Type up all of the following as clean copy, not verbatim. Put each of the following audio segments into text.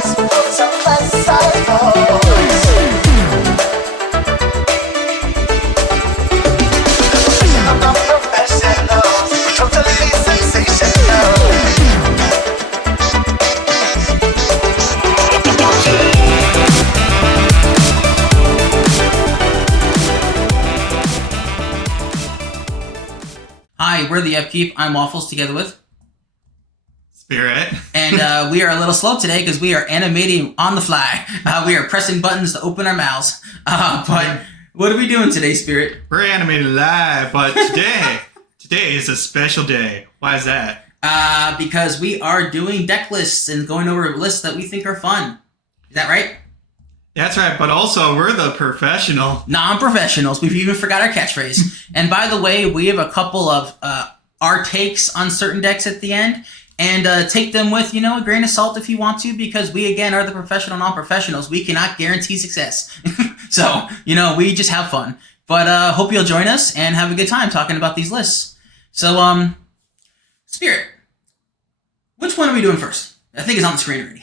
Hi, we're the Yupkeep. I'm Waffles together with Spirit. And we are a little slow today because we are animating on the fly. We are pressing buttons to open our mouths. But what are we doing today, Spirit? We're animating live, but today is a special day. Why is that? Because we are doing deck lists and going over lists that we think are fun. Is that right? That's right, but also we're the professional. Non-professionals. We've even forgot our catchphrase. And by the way, we have a couple of our takes on certain decks at the end. And take them with, a grain of salt if you want to, because we, again, are the professional non-professionals. We cannot guarantee success. So, we just have fun. But hope you'll join us and have a good time talking about these lists. So, Spirit, which one are we doing first? I think it's on the screen already.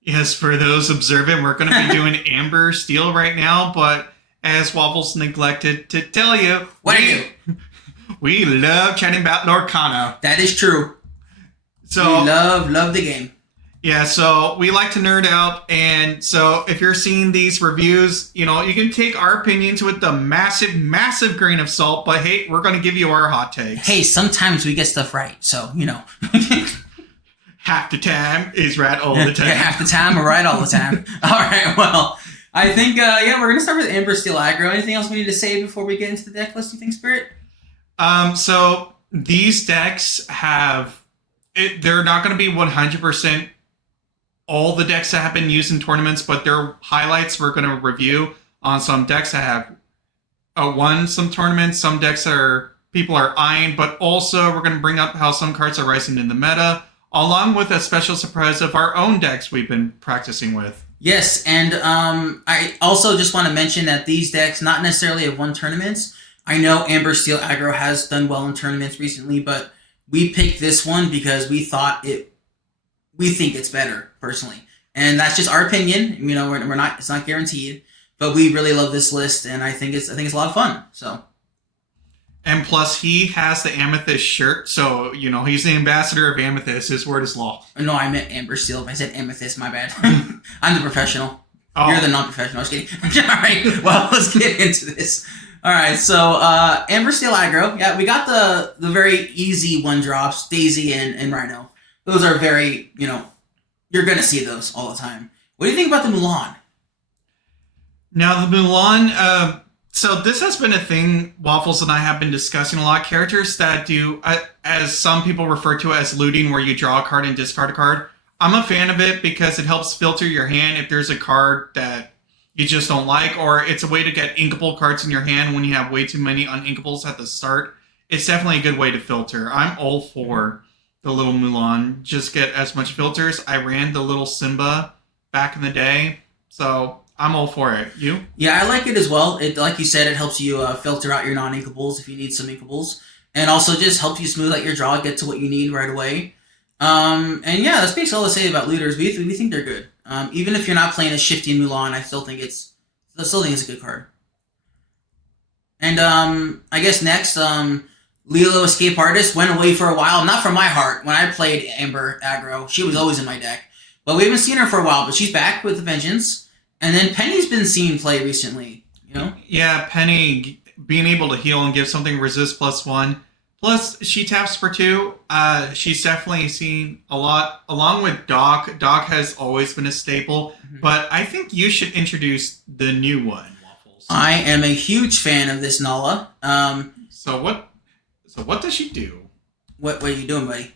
Yes, for those observant, we're going to be doing Amber Steel right now, but as Waffles neglected to tell you... What are you? We love chatting about Lorcana. That is true. So we love the game. Yeah, so we like to nerd out, and so if you're seeing these reviews, you can take our opinions with the massive grain of salt, but hey, we're going to give you our hot takes. Hey, sometimes we get stuff right, so, Half the time is right all the time. Yeah, half the time we're right all the time. All right, well, I think, we're going to start with Amber Steel Aggro. Anything else we need to say before we get into the deck list, you think, Spirit? So these decks have... they're not going to be 100% all the decks that have been used in tournaments, but their highlights we're going to review on some decks that have won some tournaments, some decks that people are eyeing, but also we're going to bring up how some cards are rising in the meta, along with a special surprise of our own decks we've been practicing with. Yes, and I also just want to mention that these decks not necessarily have won tournaments. I know Amber Steel Aggro has done well in tournaments recently, but we picked this one because we think it's better, personally. And that's just our opinion. We're not, it's not guaranteed, but we really love this list, and I think it's a lot of fun. So. And plus, he has the Amethyst shirt, so, he's the ambassador of Amethyst. His word is law. No, I meant Amber Steel. If I said Amethyst, my bad. I'm the professional. Oh. You're the non-professional. I was kidding. All right, well, let's get into this. All right, so Amber Steel Aggro. Yeah, we got the very easy one drops, Daisy and Rhino. Those are very, you're going to see those all the time. What do you think about the Mulan? Now, the Mulan, so this has been a thing Waffles and I have been discussing a lot. Characters that do, as some people refer to it as looting, where you draw a card and discard a card. I'm a fan of it because it helps filter your hand if there's a card that you just don't like, or it's a way to get inkable cards in your hand when you have way too many uninkables at the start. It's definitely a good way to filter. I'm all for the little Mulan. Just get as much filters. I ran the little Simba back in the day, so I'm all for it. You? Yeah, I like it as well. It, like you said, it helps you filter out your non-inkables if you need some inkables, and also just helps you smooth out your draw, get to what you need right away. And yeah, that's basically all to say about looters. We think they're good. Even if you're not playing a shifty Mulan, I still think it's a good card. And I guess next, Lilo Escape Artist went away for a while. Not from my heart. When I played Amber Aggro, she was always in my deck. But we haven't seen her for a while. But she's back with a vengeance. And then Penny's been seen play recently. Yeah, Penny being able to heal and give something resist +1. Plus, she taps for 2. She's definitely seen a lot, along with Doc. Doc has always been a staple, but I think you should introduce the new one, Waffles. I am a huge fan of this Nala. So what does she do? What are you doing, buddy?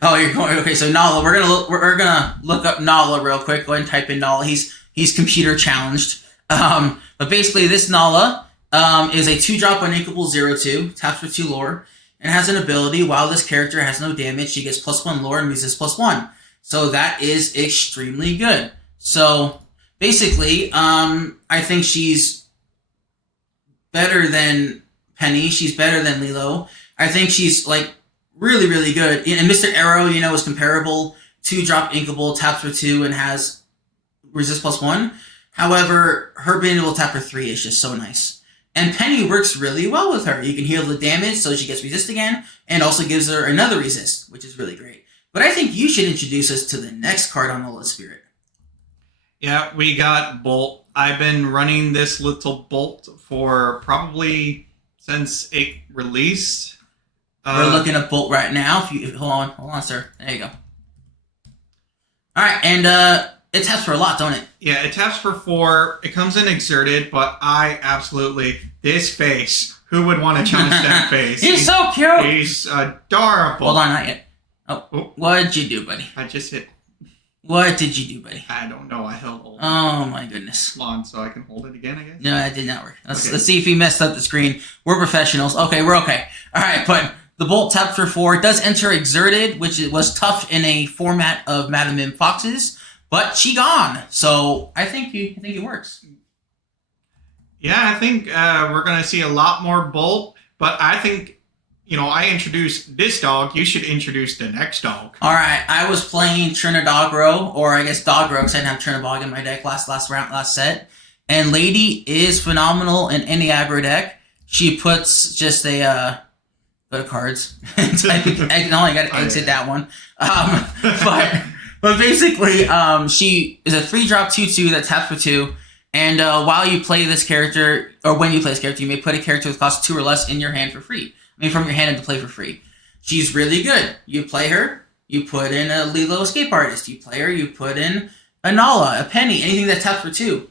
Oh, you're going. Okay, so Nala. We're gonna look up Nala real quick. Go ahead and type in Nala. He's computer challenged. But basically, this Nala is a 2-drop uninkable 0/2, taps for 2 lore, and has an ability. While this character has no damage, she gets +1 lore and resist +1. So that is extremely good. So basically, I think she's better than Penny. She's better than Lilo. I think she's really, really good. And Mr. Arrow, is comparable 2-drop Inkable, taps for 2, and has resist +1. However, her being able to tap for 3 is just so nice. And Penny works really well with her. You can heal the damage so she gets resist again, and also gives her another resist, which is really great. But I think you should introduce us to the next card on the list, Spirit. Yeah, we got Bolt. I've been running this little Bolt for probably since it released. We're looking at Bolt right now. Hold on, sir. There you go. All right, and it taps for a lot, don't it? Yeah, it taps for 4. It comes in exerted, but I absolutely this face. Who would want to challenge that face? He's so cute. He's adorable. Hold on, not yet. Oh, what'd you do, buddy? I just hit. What did you do, buddy? I don't know. I held hold. Oh my goodness. Lawn, so I can hold it again, I guess. No, that did not work. Let's see if he messed up the screen. We're professionals. Okay, we're okay. All right, but the Bolt taps for 4. It does enter exerted, which was tough in a format of Madam Mim Foxes, but she gone. So I think it works. Yeah, I think we're gonna see a lot more Bolt, but I think. I introduced this dog. You should introduce the next dog. All right, I was playing Trinidogro, or I guess Dogro, because I didn't have Trinidog in my deck last set. And Lady is phenomenal in any aggro deck. She puts just a go to cards. I got to exit that one. But basically, she is a 3-drop 2/2 that taps for 2. And while you play this character, or when you play this character, you may put a character with cost 2 or less in your hand for free. From your hand into play for free. She's really good. You play her, you put in a Lilo Escape Artist. You play her, you put in a Nala, a Penny, anything that taps for 2.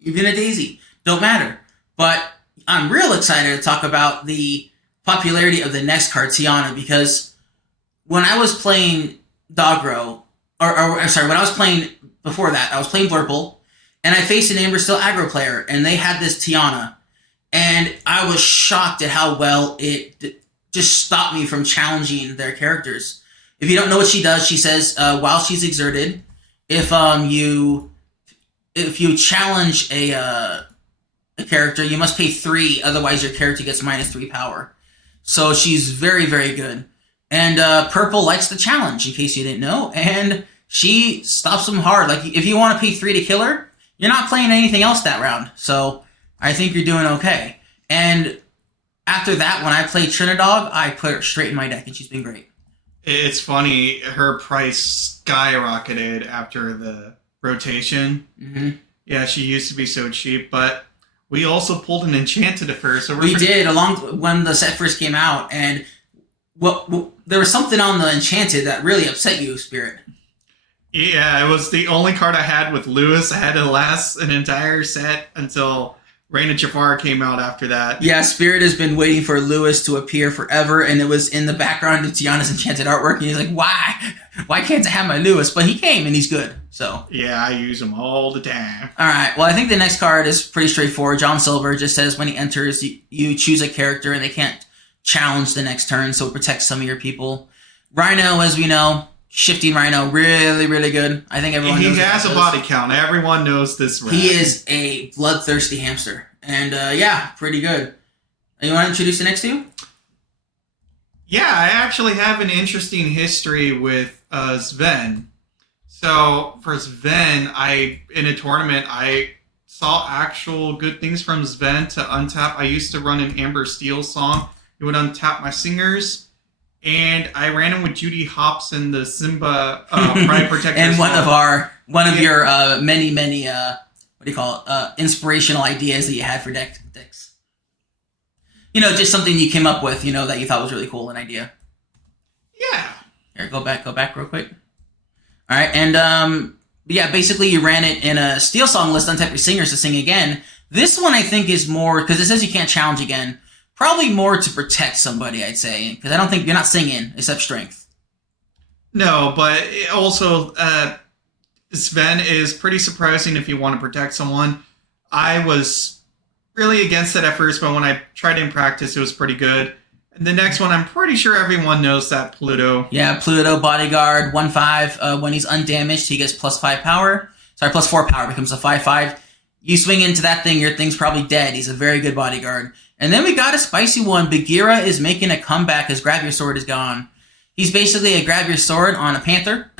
Even a Daisy. Don't matter. But I'm real excited to talk about the popularity of the next card, Tiana, because when I was playing Dogro, when I was playing before that, I was playing Blurple, and I faced an Amber Steel aggro player, and they had this Tiana. And I was shocked at how well it just stopped me from challenging their characters. If you don't know what she does, she says while she's exerted, if you challenge a character, you must pay 3, otherwise your character gets -3 power. So she's very, very good. And Purple likes the challenge, in case you didn't know, and she stops them hard. Like if you want to pay 3 to kill her, you're not playing anything else that round. So I think you're doing okay. And after that, when I played Trinidog, I put her straight in my deck, and she's been great. It's funny, her price skyrocketed after the rotation. Mm-hmm. Yeah, she used to be so cheap, but we also pulled an Enchanted at first. So we did, along when the set first came out, and there was something on the Enchanted that really upset you, Spirit. Yeah, it was the only card I had with Lewis. I had to last an entire set until Reign of Jafar came out after that. Yeah, Spirit has been waiting for Lewis to appear forever, and it was in the background of Tiana's Enchanted artwork, and he's like, why? Why can't I have my Lewis? But he came, and he's good, so. Yeah, I use him all the time. All right, well, I think the next card is pretty straightforward. John Silver just says when he enters, you choose a character, and they can't challenge the next turn, so it protects some of your people. Rhino, as we know, Shifting Rhino, really, really good. I think everyone knows. He has a body count. Everyone knows this rat. He is a bloodthirsty hamster. And, yeah, pretty good. You want to introduce the next 2? Yeah, I actually have an interesting history with Sven. So, for Sven, in a tournament, I saw actual good things from Sven to untap. I used to run an Amber Steel song. He would untap my singers. And I ran him with Judy Hopson, the Simba Pride Protector. And one of your many inspirational ideas that you had for decks. Just something you came up with, that you thought was really cool, an idea. Yeah. Here, go back real quick. All right, and yeah, basically you ran it in a Steel Song list, untap your singers to sing again. This one I think is more, because it says you can't challenge again. Probably more to protect somebody, I'd say, because I don't think you're not singing except strength. No, but also Sven is pretty surprising if you want to protect someone. I was really against it at first, but when I tried it in practice, it was pretty good. And the next one, I'm pretty sure everyone knows that Pluto. Yeah, Pluto, bodyguard, 1/5. When he's undamaged, he gets +5 power. Sorry, +4 power, becomes a 5/5. You swing into that thing, your thing's probably dead. He's a very good bodyguard. And then we got a spicy one. Bagheera is making a comeback as Grab Your Sword is gone. He's basically a grab your sword on a panther.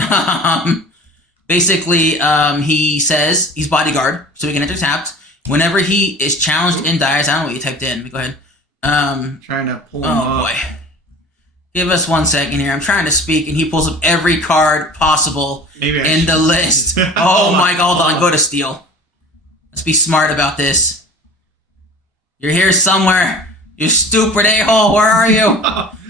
Basically, he says he's bodyguard, so he can enter tapped. Whenever he is challenged and dies, I don't know what you typed in. Go ahead. Trying to pull him up. Oh boy. Give us 1 second here. I'm trying to speak, and he pulls up every card possible in the list. Oh my god, hold on. Go to Steel. Let's be smart about this. You're here somewhere. You stupid a-hole. Where are you?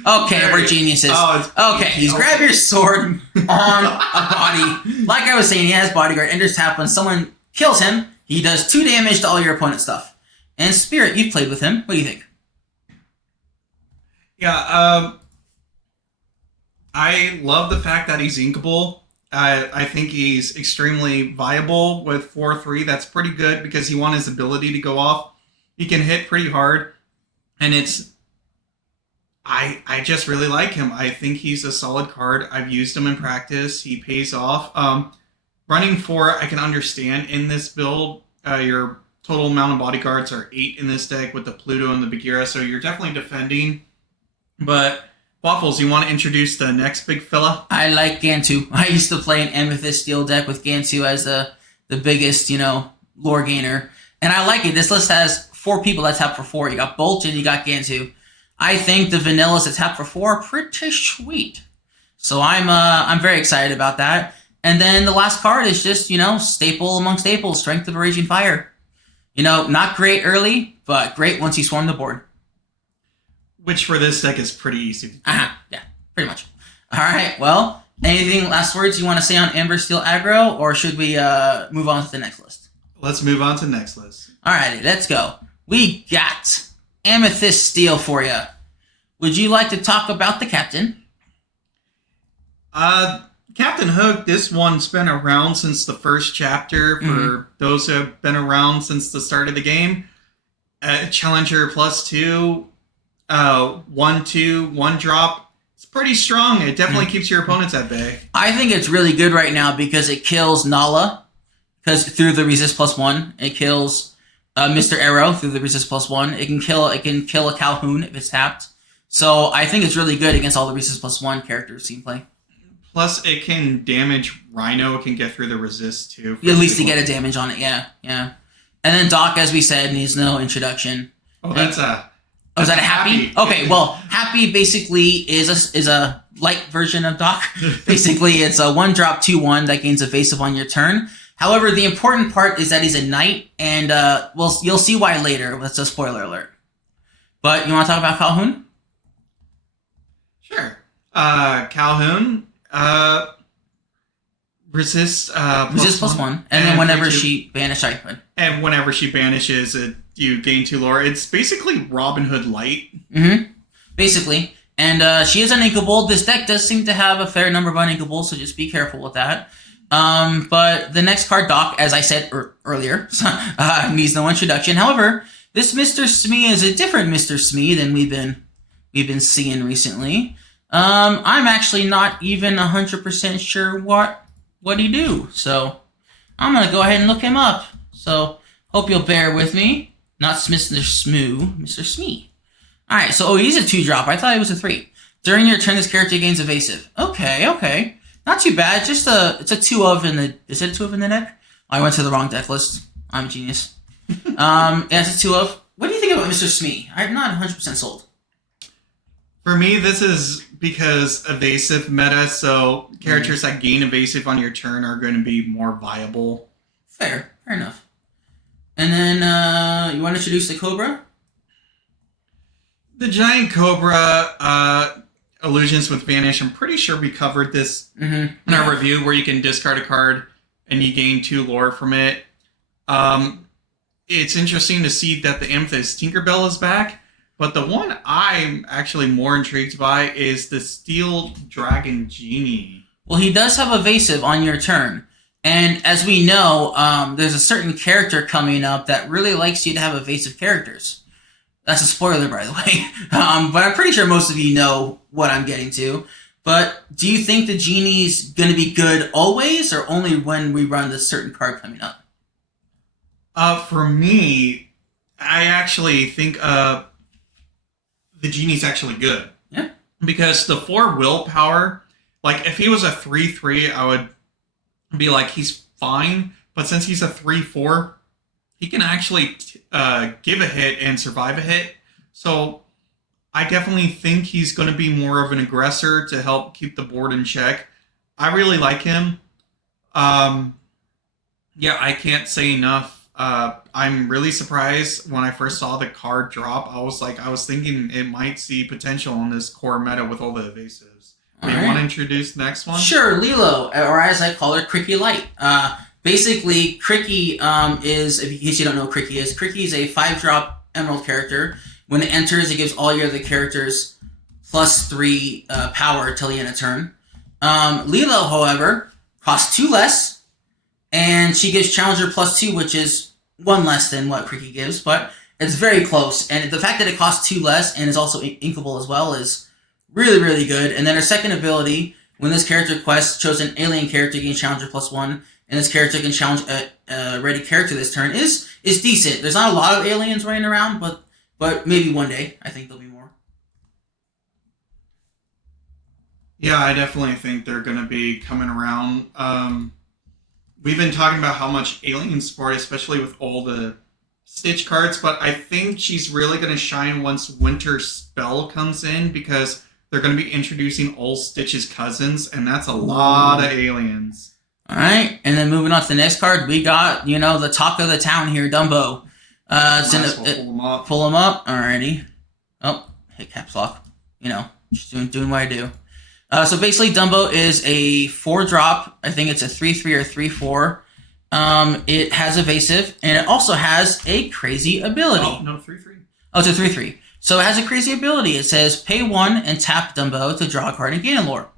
Okay, we're geniuses. Okay, he's grab your sword on a body. Like I was saying, he has bodyguard. Enters tap. When someone kills him, he does 2 damage to all your opponent's stuff. And Spirit, you've played with him. What do you think? Yeah, I love the fact that he's inkable. I think he's extremely viable with 4/3. That's pretty good because you want his ability to go off. He can hit pretty hard, and I just really like him. I think he's a solid card. I've used him in practice. He pays off. Running 4, I can understand in this build. Your total amount of bodyguards are 8 in this deck with the Pluto and the Bagheera, so you're definitely defending. But Waffles, you want to introduce the next big fella? I like Gantu. I used to play an Amethyst Steel deck with Gantu as the biggest, lore gainer. And I like it. This list has 4 people that tap for 4. You got Bolt and you got Gantu. I think the vanillas that tap for 4 are pretty sweet. So I'm very excited about that. And then the last card is just, staple among staples, Strength of a Raging Fire. Not great early, but great once you swarm the board. Which for this deck is pretty easy to do. Yeah, pretty much. All right, well, anything last words you want to say on Amber Steel Aggro, or should we move on to the next list? Let's move on to the next list. All righty, let's go. We got Amethyst Steel for you. Would you like to talk about the captain? Captain Hook, this one's been around since the first chapter. For those who have been around since the start of the game. Challenger +2. 1/2, 1 drop. It's pretty strong. It definitely keeps your opponents at bay. I think it's really good right now because it kills Nala, because through the resist +1, it kills Mr. Arrow through the resist +1. It can kill a Calhoun if it's tapped. So I think it's really good against all the resist +1 characters team play. Plus, it can damage Rhino. It can get through the resist too. At least to get a damage on it. Yeah. And then Doc, as we said, needs no introduction. Oh, that's a. Oh, is that a Happy? Okay, well, Happy basically is a light version of Doc. Basically, it's a 1-drop 2/1 that gains evasive on your turn. However, the important part is that he's a knight, and you'll see why later. That's a spoiler alert. But you want to talk about Calhoun? Sure. Calhoun, resist +1, and then whenever she banishes, and whenever she banishes it, you gain 2 lore. It's basically Robin Hood light. Basically. And she is uninkable. This deck does seem to have a fair number of uninkables, so just be careful with that. But the next card, Doc, as I said earlier, needs no introduction. However, this Mr. Smee is a different Mr. Smee than we've been seeing recently. I'm actually not even 100% sure what he do. So I'm gonna go ahead and look him up. So hope you'll bear with me. Not Mr. Smoo, Mr. Smee. Alright, so he's a 2-drop. I thought he was a 3. During your turn, this character gains evasive. Okay. Not too bad. It's a 2-of in the... Is it a 2-of in the deck? I went to the wrong deck list. I'm a genius. Yeah, it's a 2-of. What do you think about Mr. Smee? I'm not 100% sold. For me, this is because evasive meta, so characters that gain evasive on your turn are going to be more viable. Fair enough. And then, you want to introduce the Cobra? The Giant Cobra, Illusions with Vanish. I'm pretty sure we covered this in our review, where you can discard a card and you gain 2 lore from it. It's interesting to see that the Amethyst Tinkerbell is back, but the one I'm actually more intrigued by is the Steel Dragon Genie. Well, he does have evasive on your turn. And as we know, there's a certain character coming up that really likes you to have evasive characters. That's a spoiler, by the way. But I'm pretty sure most of you know what I'm getting to. But do you think the Genie's going to be good always, or only when we run this certain card coming up? For me, I actually think the Genie's actually good. Yeah. because the 4 willpower, like if he was a 3/3, I would be like he's fine. But since he's a 3/4, he can actually give a hit and survive a hit. So I definitely think he's going to be more of an aggressor to help keep the board in check. I really like him. Yeah, I can't say enough. I'm really surprised when I first saw the card drop. I was thinking it might see potential in this core meta with all the evasives. Do you want to introduce the next one? Sure, Lilo, or as I call her, Cricky Light. Basically, Cricky is, in case you don't know what Cricky is a 5-drop Emerald character. When it enters, it gives all your other characters +3 power till the end of turn. Lilo, however, costs 2 less, and she gives Challenger +2, which is 1 less than what Cricky gives, but it's very close. And the fact that it costs 2 less and is also inkable as well is really, really good. And then her second ability, when this character quests, chose an alien character gains Challenger +1, and this character can challenge a ready character this turn, is decent. There's not a lot of aliens running around, but maybe one day I think there'll be more. Yeah, I definitely think they're going to be coming around. We've been talking about how much alien support, especially with all the Stitch cards, but I think she's really going to shine once Winter Spell comes in, because they're going to be introducing all Stitch's cousins, and that's a lot of aliens. All right, and then moving on to the next card, we got, the talk of the town here, Dumbo. Pull him up. Alrighty. Oh, hit caps lock. Just doing what I do. So basically, Dumbo is a 4-drop. I think it's a 3/3 or 3/4. It has evasive, and it also has a crazy ability. Oh, no, 3/3. Oh, it's a 3/3. So it has a crazy ability. It says pay 1 and tap Dumbo to draw a card and gain a lore.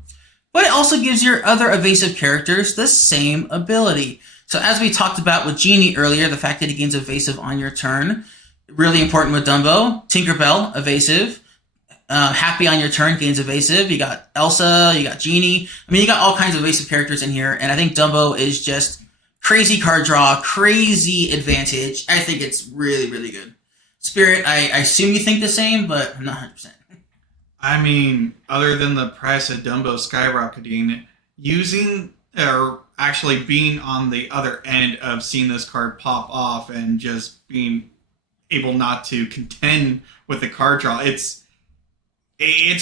But it also gives your other evasive characters the same ability. So as we talked about with Genie earlier, the fact that he gains evasive on your turn, really important with Dumbo. Tinkerbell, evasive. Happy on your turn, gains evasive. You got Elsa, you got Genie. I mean, you got all kinds of evasive characters in here, and I think Dumbo is just crazy card draw, crazy advantage. I think it's really, really good. Spirit, I assume you think the same, but I'm not 100%. I mean, other than the price of Dumbo skyrocketing, using or actually being on the other end of seeing this card pop off and just being able not to contend with the card draw, it's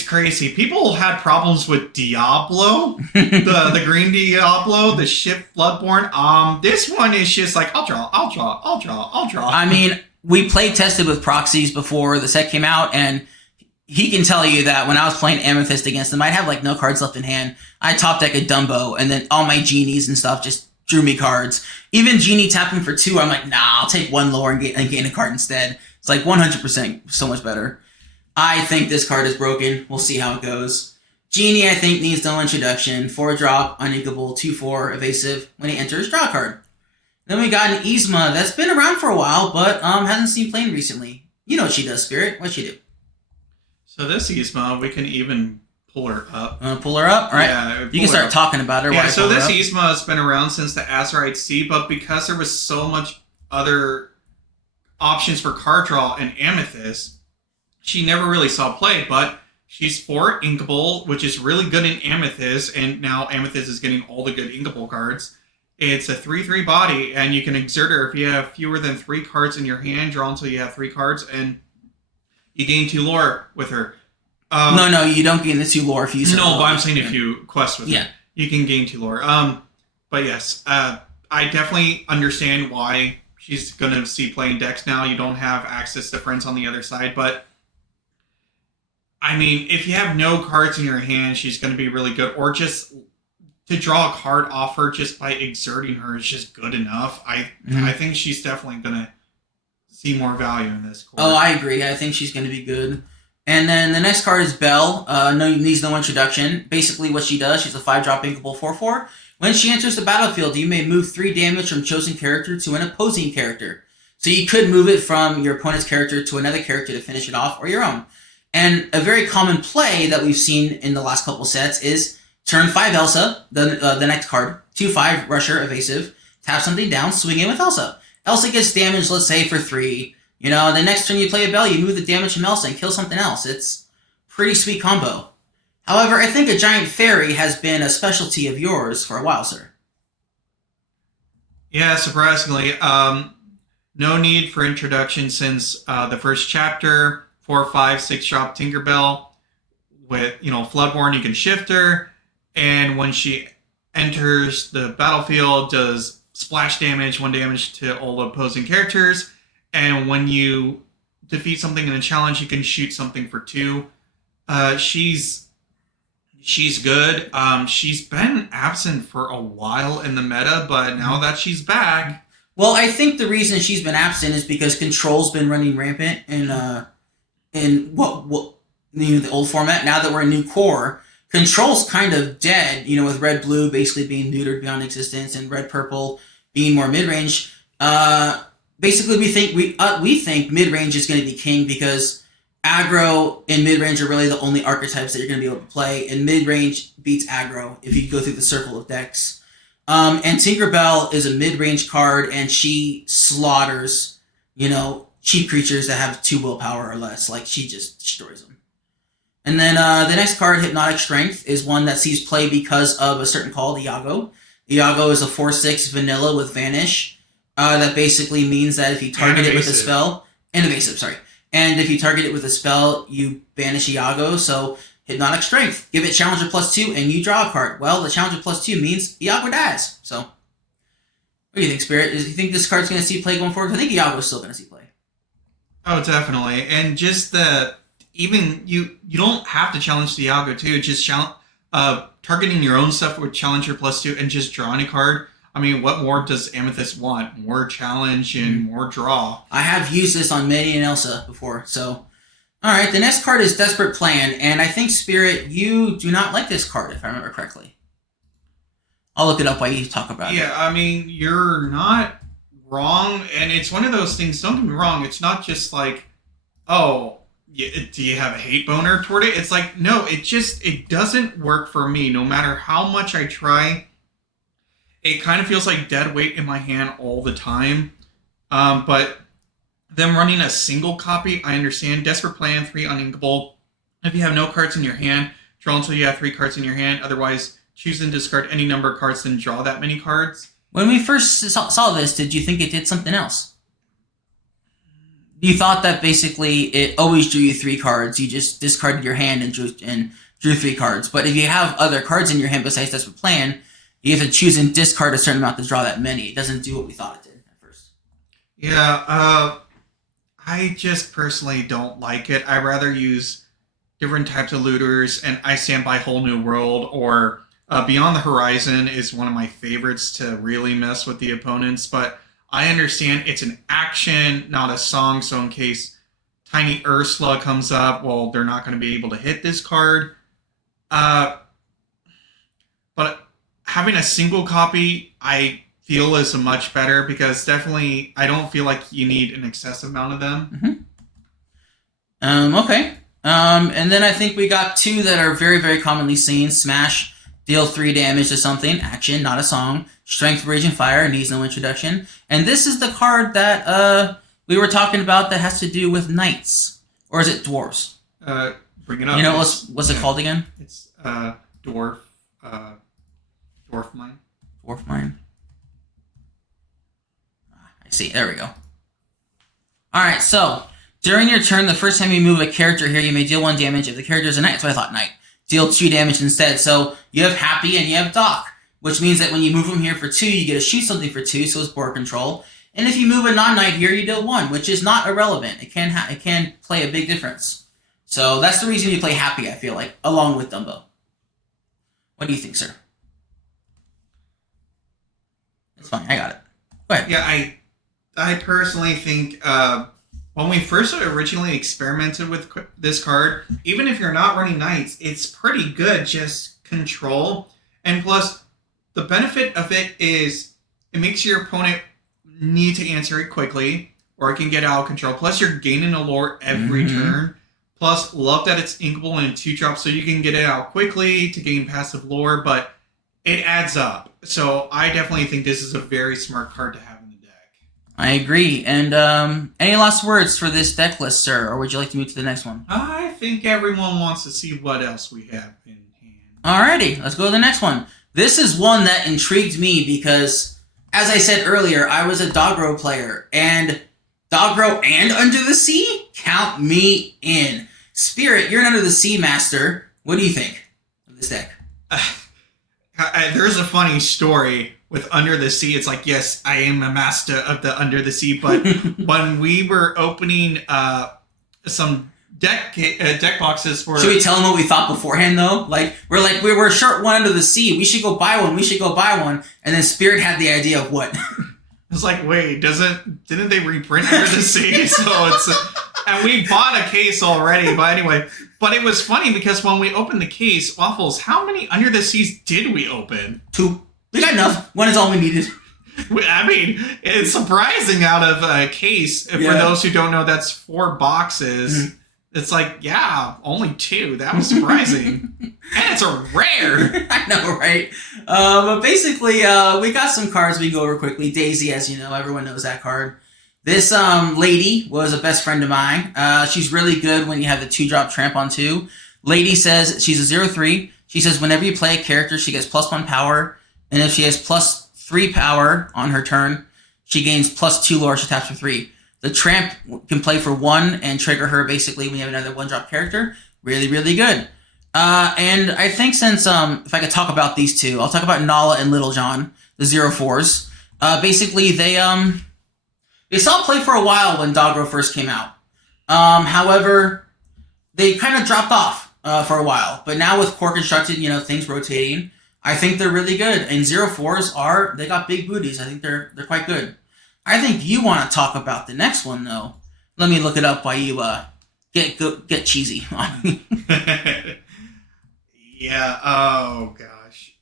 crazy. People had problems with Diablo, the green Diablo, the Shift Bloodborne. This one is just like, I'll draw. I mean, we play tested with proxies before the set came out, and he can tell you that when I was playing Amethyst against him, I'd have like no cards left in hand. I top deck a Dumbo, and then all my Genies and stuff just drew me cards. Even Genie tapping for 2, I'm like, nah, I'll take 1 lower and gain a card instead. It's like 100% so much better. I think this card is broken. We'll see how it goes. Genie, I think, needs no introduction. 4-drop, uninkable, 2/4, evasive. When he enters, draw a card. Then we got an Yzma that's been around for a while, but hasn't seen playing recently. You know what she does, Spirit. What'd she do? So this Yzma, we can even pull her up. Pull her up? All right. Yeah, you can start talking about her. Yeah, so this Yzma has been around since the Azurite Sea, but because there was so much other options for card draw in Amethyst, she never really saw play, but she's 4 inkable, which is really good in Amethyst, and now Amethyst is getting all the good inkable cards. It's a 3/3 body, and you can exert her if you have fewer than 3 cards in your hand, draw until you have 3 cards, and you gain 2 lore with her. No, you don't gain the 2 lore if you use her. No, but I'm saying if you quest with her, you can gain 2 lore. But yes, I definitely understand why she's going to see playing decks now. You don't have access to friends on the other side, but I mean, if you have no cards in your hand, she's going to be really good. Or just to draw a card off her just by exerting her is just good enough. I think she's definitely going to see more value in this card. Oh, I agree. I think she's going to be good. And then the next card is Belle. Needs no introduction. Basically what she does, she's a 5-drop inkable 4/4. When she enters the battlefield, you may move 3 damage from chosen character to an opposing character. So you could move it from your opponent's character to another character to finish it off, or your own. And a very common play that we've seen in the last couple sets is turn 5 Elsa, the next card, 2/5 Rusher, evasive, tap something down, swing in with Elsa. Elsa gets damage, let's say, for 3. The next turn you play a Belle, you move the damage from Elsa and kill something else. It's pretty sweet combo. However, I think a giant fairy has been a specialty of yours for a while, sir. Yeah, surprisingly, no need for introduction since the first chapter, 4, 5, 6 drop Tinkerbell with Floodborn. You can shift her, and when she enters the battlefield, does splash damage, 1 damage to all opposing characters, and when you defeat something in a challenge, you can shoot something for 2. She's good. She's been absent for a while in the meta, but now that she's back, Well, I think the reason she's been absent is because Control's been running rampant in the old format. Now that we're in new core, Control's kind of dead. With red blue basically being neutered beyond existence and red purple being more mid range. Basically, we think mid range is going to be king because aggro and mid range are really the only archetypes that you're going to be able to play, and mid range beats aggro if you go through the circle of decks. And Tinkerbell is a mid range card, and she slaughters, cheap creatures that have 2 willpower or less. Like, she just destroys them. And then the next card, Hypnotic Strength, is one that sees play because of a certain call, the Iago. Iago is a 4/6 vanilla with Vanish. That basically means that if you target it with a spell, and evasive, sorry. And if you target it with a spell, you banish Iago. So Hypnotic Strength, give it Challenger +2, and you draw a card. Well, the Challenger +2 means Iago dies. So, what do you think, Spirit? Do you think this card's going to see play going forward? I think Iago's still going to see play. oh, definitely, and just even you don't have to challenge the Iago too. Just targeting your own stuff with Challenger +2 and just drawing a card. I mean, what more does Amethyst want? More challenge and more draw. I have used this on Manny and Elsa before, so... Alright, the next card is Desperate Plan, and I think, Spirit, you do not like this card, if I remember correctly. I'll look it up while you talk about it. Yeah, I mean, you're not wrong, and it's one of those things, don't get me wrong, it's not just like, oh, do you have a hate boner toward it? It's like, no, it doesn't work for me, no matter how much I try. It kind of feels like dead weight in my hand all the time. But them running a single copy, I understand. Desperate Plan, 3 uninkable. If you have no cards in your hand, draw until you have 3 cards in your hand. Otherwise, choose and discard any number of cards, then draw that many cards. When we first saw this, did you think it did something else? You thought that basically it always drew you 3 cards. You just discarded your hand and drew 3 cards. But if you have other cards in your hand besides Desperate Plan, you have to choose and discard a certain amount to draw that many. It doesn't do what we thought it did at first. Yeah, I just personally don't like it. I rather use different types of looters, and I stand by Whole New World, or Beyond the Horizon is one of my favorites to really mess with the opponents, but I understand it's an action, not a song, so in case Tiny Ursula comes up, well, they're not going to be able to hit this card. But having a single copy, I feel is much better, because definitely I don't feel like you need an excessive amount of them. Okay. And then I think we got 2 that are very, very commonly seen. Smash, deal 3 damage to something. Action, not a song. Strength, Raging Fire, needs no introduction. And this is the card that we were talking about that has to do with knights. Or is it dwarves? Bring it up. What's it called again? It's Dwarf Mine. Dwarf Mine. I see. There we go. Alright, so during your turn, the first time you move a character here, you may deal 1 damage. If the character is a knight, so I thought knight. Deal 2 damage instead. So you have Happy and you have Doc, which means that when you move him here for 2, you get to shoot something for 2, so it's board control. And if you move a non-knight here, you deal 1, which is not irrelevant. It can play a big difference. So that's the reason you play Happy, I feel like, along with Dumbo. What do you think, sir? It's fine, I got it. Go ahead. Yeah, I personally think when we first originally experimented with this card, even if you're not running knights, it's pretty good, just control. And plus, the benefit of it is it makes your opponent need to answer it quickly, or it can get out of control. Plus, you're gaining a lore every turn. Plus, love that it's inkable and 2-drop, so you can get it out quickly to gain passive lore, but it adds up. So I definitely think this is a very smart card to have in the deck. I agree. And any last words for this deck list, sir, or would you like to move to the next one? I think everyone wants to see what else we have in hand. Alrighty, let's go to the next one. This is one that intrigued me because, as I said earlier, I was a Dogro player, and Dogro and Under the Sea? Count me in. Spirit, you're an Under the Sea master. What do you think of this deck? There's a funny story with Under the Sea. It's like, yes, I am a master of the Under the Sea, but when we were opening some deck boxes for... Should we tell them what we thought beforehand, though? We were short one Under the Sea. We should go buy one. And then Spirit had the idea of what? It's like, wait, didn't they reprint Under the Sea? So it's... and we bought a case already, but anyway. But it was funny because when we opened the case, Waffles, how many Under the Seas did we open? 2. We got enough. 1 is all we needed. I mean, it's surprising out of a case. For those who don't know, that's 4 boxes. Mm-hmm. It's like, yeah, only 2. That was surprising. And it's a rare. I know, right? But basically, we got some cards we can go over quickly. Daisy, as you know, everyone knows that card. This lady was a best friend of mine. She's really good when you have the 2-drop tramp on 2. Lady says she's a 0/3. She says whenever you play a character, she gets +1 power. And if she has +3 power on her turn, she gains +2 lore. She taps for 3. The tramp can play for 1 and trigger her basically when you have another 1-drop character. Really, really good. And I think since, if I could talk about these 2, I'll talk about Nala and Little John, the 0/4s. Basically, they saw play for a while when Dogro first came out. However, they kind of dropped off for a while. But now with Core Constructed, things rotating, I think they're really good. And 0/4s they got big booties. I think they're quite good. I think you want to talk about the next one, though. Let me look it up while you get cheesy on me. Yeah, oh gosh.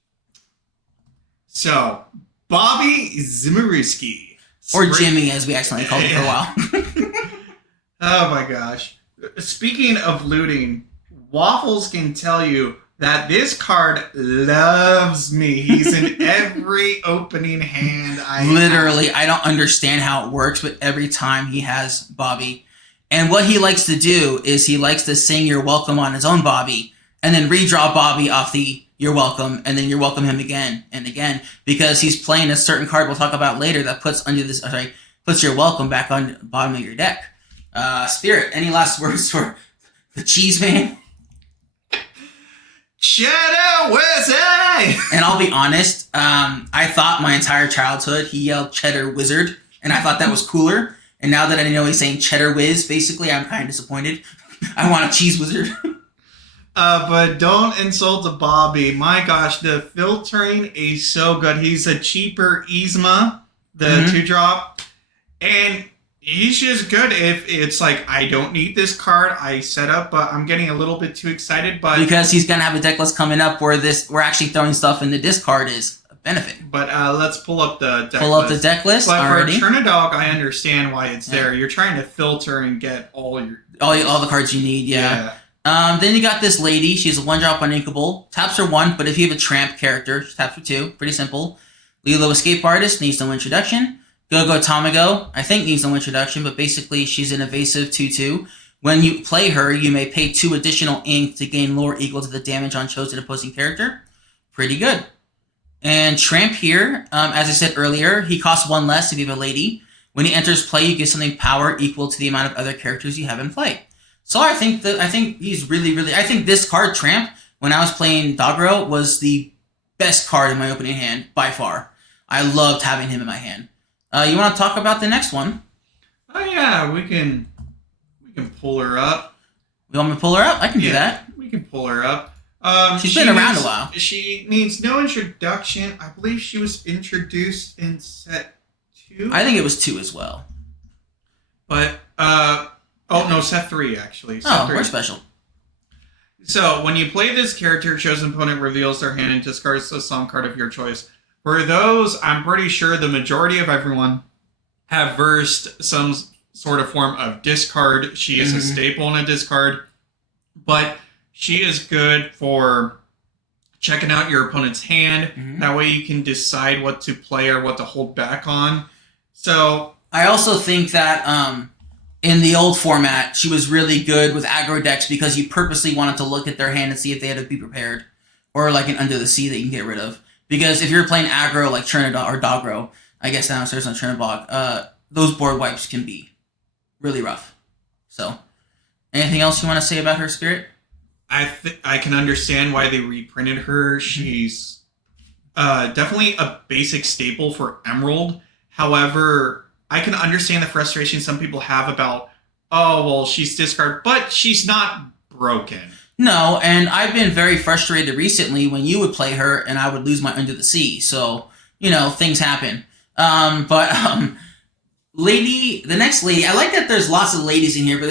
So, Bobby Zimmerowski. Or Jimmy, as we accidentally called him for a while. Oh my gosh. Speaking of looting, Waffles can tell you that this card loves me. He's in every opening hand Literally, I don't understand how it works, but every time he has Bobby. And what he likes to do is he likes to sing You're Welcome on his own Bobby, and then redraw Bobby off the You're Welcome, and then You're Welcome him again and again, because he's playing a certain card we'll talk about later that puts You're Welcome back on the bottom of your deck. Spirit, any last words for the Cheese Man? Cheddar Wizard! And I'll be honest, I thought my entire childhood he yelled Cheddar Wizard, and I thought that was cooler. And now that I know he's saying Cheddar Whiz, basically, I'm kind of disappointed. I want a Cheese Wizard. But don't insult the Bobby. My gosh, the filtering is so good. He's a cheaper Yzma, the 2-drop. And he's just good if it's like, I don't need this card, I set up, but I'm getting a little bit too excited. But because he's going to have a deck list coming up where we're actually throwing stuff in the discard is a benefit. But let's pull up the deck list. Pull up the deck list. But already. For Turnadog, I understand why it's there. You're trying to filter and get all the cards you need, yeah. Then you got this lady. She's a 1-drop uninkable. Taps for 1, but if you have a tramp character, she taps for 2. Pretty simple. Lilo Escape Artist needs no introduction. Go-Go Tamago, I think needs no introduction, but basically she's an evasive 2/2. When you play her, you may pay 2 additional ink to gain lore equal to the damage on chosen opposing character. Pretty good. And Tramp here, as I said earlier, he costs 1 less if you have a lady. When he enters play, you get something power equal to the amount of other characters you have in play. So I think he's really, really... I think this card, Tramp, when I was playing Dogro, was the best card in my opening hand, by far. I loved having him in my hand. You want to talk about the next one? Oh yeah, we can pull her up. You want me to pull her up? I can do that. We can pull her up. She's been around a while. She needs no introduction. I believe she was introduced in set 2. I think it was 2 as well. But set 3 actually. We're special. So when you play this character, chosen opponent reveals their hand and discards the song card of your choice. For those, I'm pretty sure the majority of everyone have versed some sort of form of discard. She is a staple in a discard, but she is good for checking out your opponent's hand. That way you can decide what to play or what to hold back on. So I also think that in the old format, she was really good with aggro decks because you purposely wanted to look at their hand and see if they had to be prepared, or like an Under the Sea that you can get rid of. Because if you're playing aggro like Chernodog or Dogro, I guess downstairs on Chernobog, those board wipes can be really rough. So, anything else you want to say about her, Spirit? I can understand why they reprinted her. She's definitely a basic staple for Emerald. However, I can understand the frustration some people have about, oh, well, she's discard, but she's not broken. No, and I've been very frustrated recently when you would play her and I would lose my Under the Sea. So, things happen. The next lady, I like that there's lots of ladies in here, but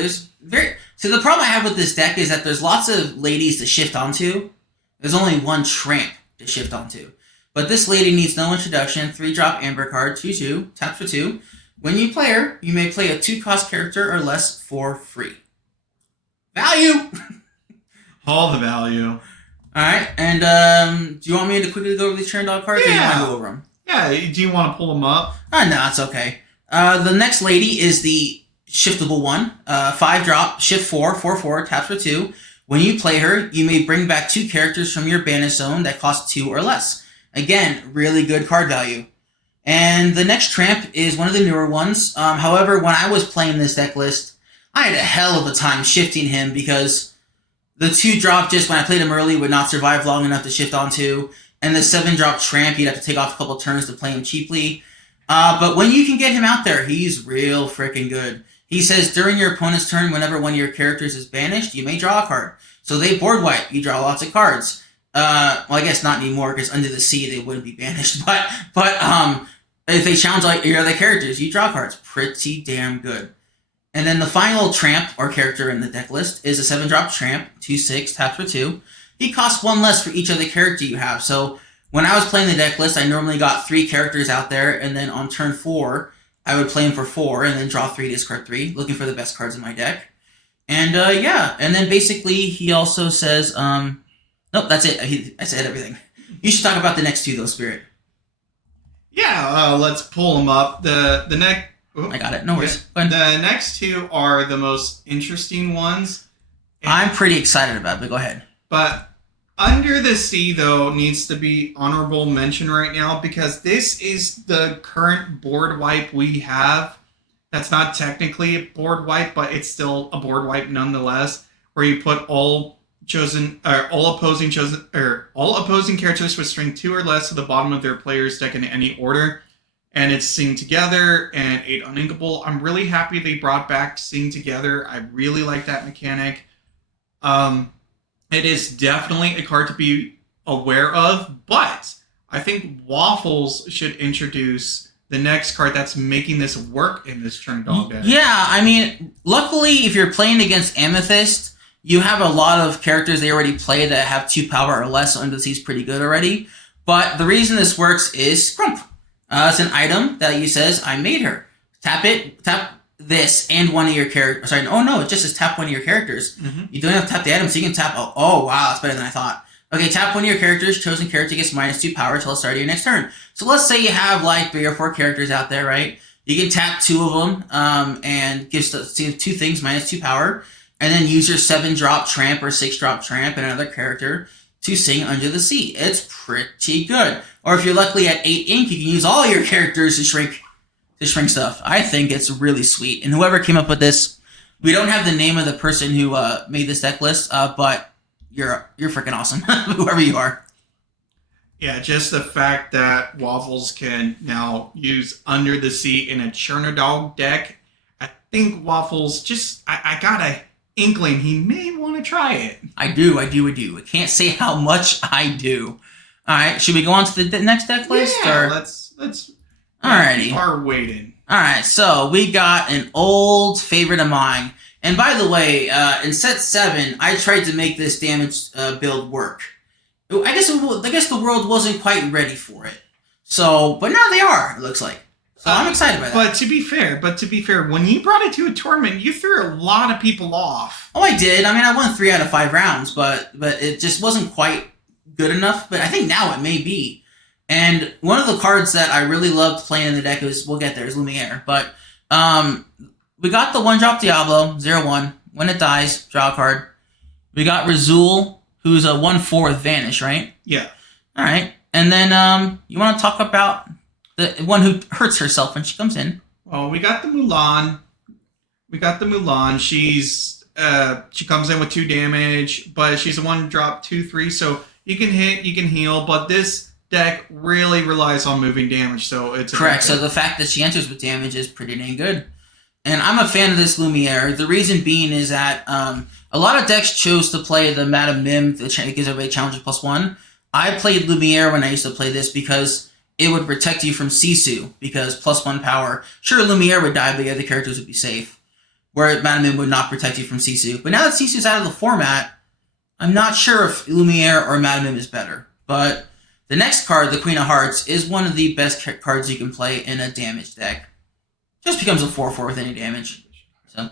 so the problem I have with this deck is that there's lots of ladies to shift onto. There's only one tramp to shift onto. But this lady needs no introduction. 3-drop Amber card, 2/2, taps for 2. When you play her, you may play a 2-cost character or less for free. Value! All the value. Alright, and do you want me to quickly go over these Chernodog cards, or do you want to go over them? Yeah, do you want to pull them up? No, it's okay. The next lady is the shiftable one. 5-drop, shift 4, 4/4, taps for 2. When you play her, you may bring back 2 characters from your banish zone that cost 2 or less. Again, really good card value. And the next tramp is one of the newer ones. However, when I was playing this deck list, I had a hell of a time shifting him because the 2-drop, just when I played him early, would not survive long enough to shift onto. And the 7-drop tramp, you'd have to take off a couple turns to play him cheaply. But when you can get him out there, he's real freaking good. He says, during your opponent's turn, whenever one of your characters is banished, you may draw a card. So they board wipe. You draw lots of cards. Well, I guess not anymore, because Under the Sea, they wouldn't be banished. But if they challenge like your other characters, you draw cards. Pretty damn good. And then the final tramp, or character in the deck list, is a 7-drop tramp, 2/6, taps for 2. He costs 1 less for each other character you have. So when I was playing the deck list, I normally got 3 characters out there, and then on turn 4, I would play him for 4, and then draw 3, discard 3, looking for the best cards in my deck. And yeah, and then basically he also says, nope, that's it. I said everything. You should talk about the next 2 though, Spirit. Yeah, let's pull them up. The next. I got it. No worries. Yeah, the next 2 are the most interesting ones. I'm pretty excited about it, but go ahead. But Under the Sea, though, needs to be honorable mention right now because this is the current board wipe we have. That's not technically a board wipe, but it's still a board wipe nonetheless, where you put all opposing characters with strength 2 or less to the bottom of their player's deck in any order. And it's Sing Together and 8 uninkable. I'm really happy they brought back Sing Together. I really like that mechanic. It is definitely a card to be aware of, but I think Waffles should introduce the next card that's making this work in this Chernodog deck. Yeah, I mean, luckily, if you're playing against Amethyst, you have a lot of characters they already play that have 2 power or less, so Under the Sea's pretty good already. But the reason this works is Scrump. It's an item that you says, I made her. Tap it, tap this and one of your characters. Sorry, oh no, it just says tap one of your characters. Mm-hmm. You don't have to tap the item, so you can tap, oh wow, that's better than I thought. Okay, tap one of your characters, chosen character gets -2 power till the start of your next turn. So let's say you have like 3 or 4 characters out there, right? You can tap 2 of them and give 2 things -2 power, and then use your 7-drop tramp or 6-drop tramp and another character to sing Under the Sea. It's pretty good. Or if you're luckily at 8 ink, you can use all your characters to shrink stuff. I think it's really sweet. And whoever came up with this, we don't have the name of the person who made this deck list, but you're freaking awesome, whoever you are. Yeah, just the fact that Waffles can now use Under the Sea in a Chernodog deck. I think Waffles I got a inkling he may want to try it. I do. I can't say how much I do. All right, should we go on to the next deck list? Yeah, or? let's. Alrighty. We are waiting. All right, so we got an old favorite of mine. And by the way, in set 7, I tried to make this damage build work. I guess the world wasn't quite ready for it. So, but now they are. It looks like. So I'm excited by that. But to be fair, when you brought it to a tournament, you threw a lot of people off. Oh, I did. I mean, I won 3 out of 5 rounds, but it just wasn't quite good enough. But I think now it may be. And one of the cards that I really loved playing in the deck is, we'll get there, is Lumiere. But We got the 1-drop Diablo, 0/1. When it dies, draw a card. We got Razul, who's a 1/4 with Vanish, right? Yeah. Alright. And then you want to talk about the one who hurts herself when she comes in. Well, we got the Mulan. She comes in with 2 damage, but she's a 1-drop 2/3, so you can hit, you can heal, but this deck really relies on moving damage, so it's correct. So the fact that she enters with damage is pretty dang good. And I'm a fan of this Lumiere. The reason being is that a lot of decks chose to play the Madame Mim that gives everybody challenges +1. I played Lumiere when I used to play this because it would protect you from Sisu, because +1 power. Sure, Lumiere would die, but the other characters would be safe. Where Madame Mim would not protect you from Sisu. But now that Sisu's out of the format, I'm not sure if Lumiere or Madame Mim is better. But the next card, the Queen of Hearts, is one of the best cards you can play in a damage deck. Just becomes a 4/4 with any damage. So,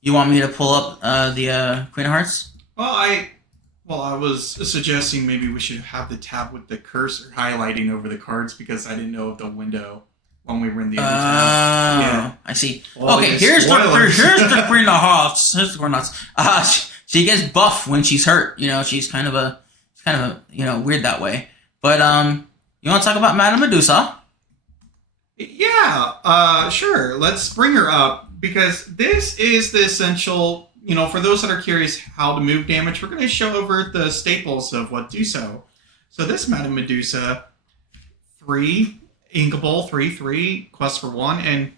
you want me to pull up the Queen of Hearts? Well, I was suggesting maybe we should have the tab with the cursor highlighting over the cards because I didn't know of the window when we were in the other tab. Yeah. I see. Well, okay, here's the Queen of Hearts. Here's the Queen of Hearts. She gets buff when she's hurt. You know, she's kind of a weird that way. But you want to talk about Madame Medusa? Yeah, sure. Let's bring her up because this is the essential. You know, for those that are curious how to move damage, we're going to show over the staples of what do so. So this Madame Medusa, 3 inkable, 3/3, quest for 1, and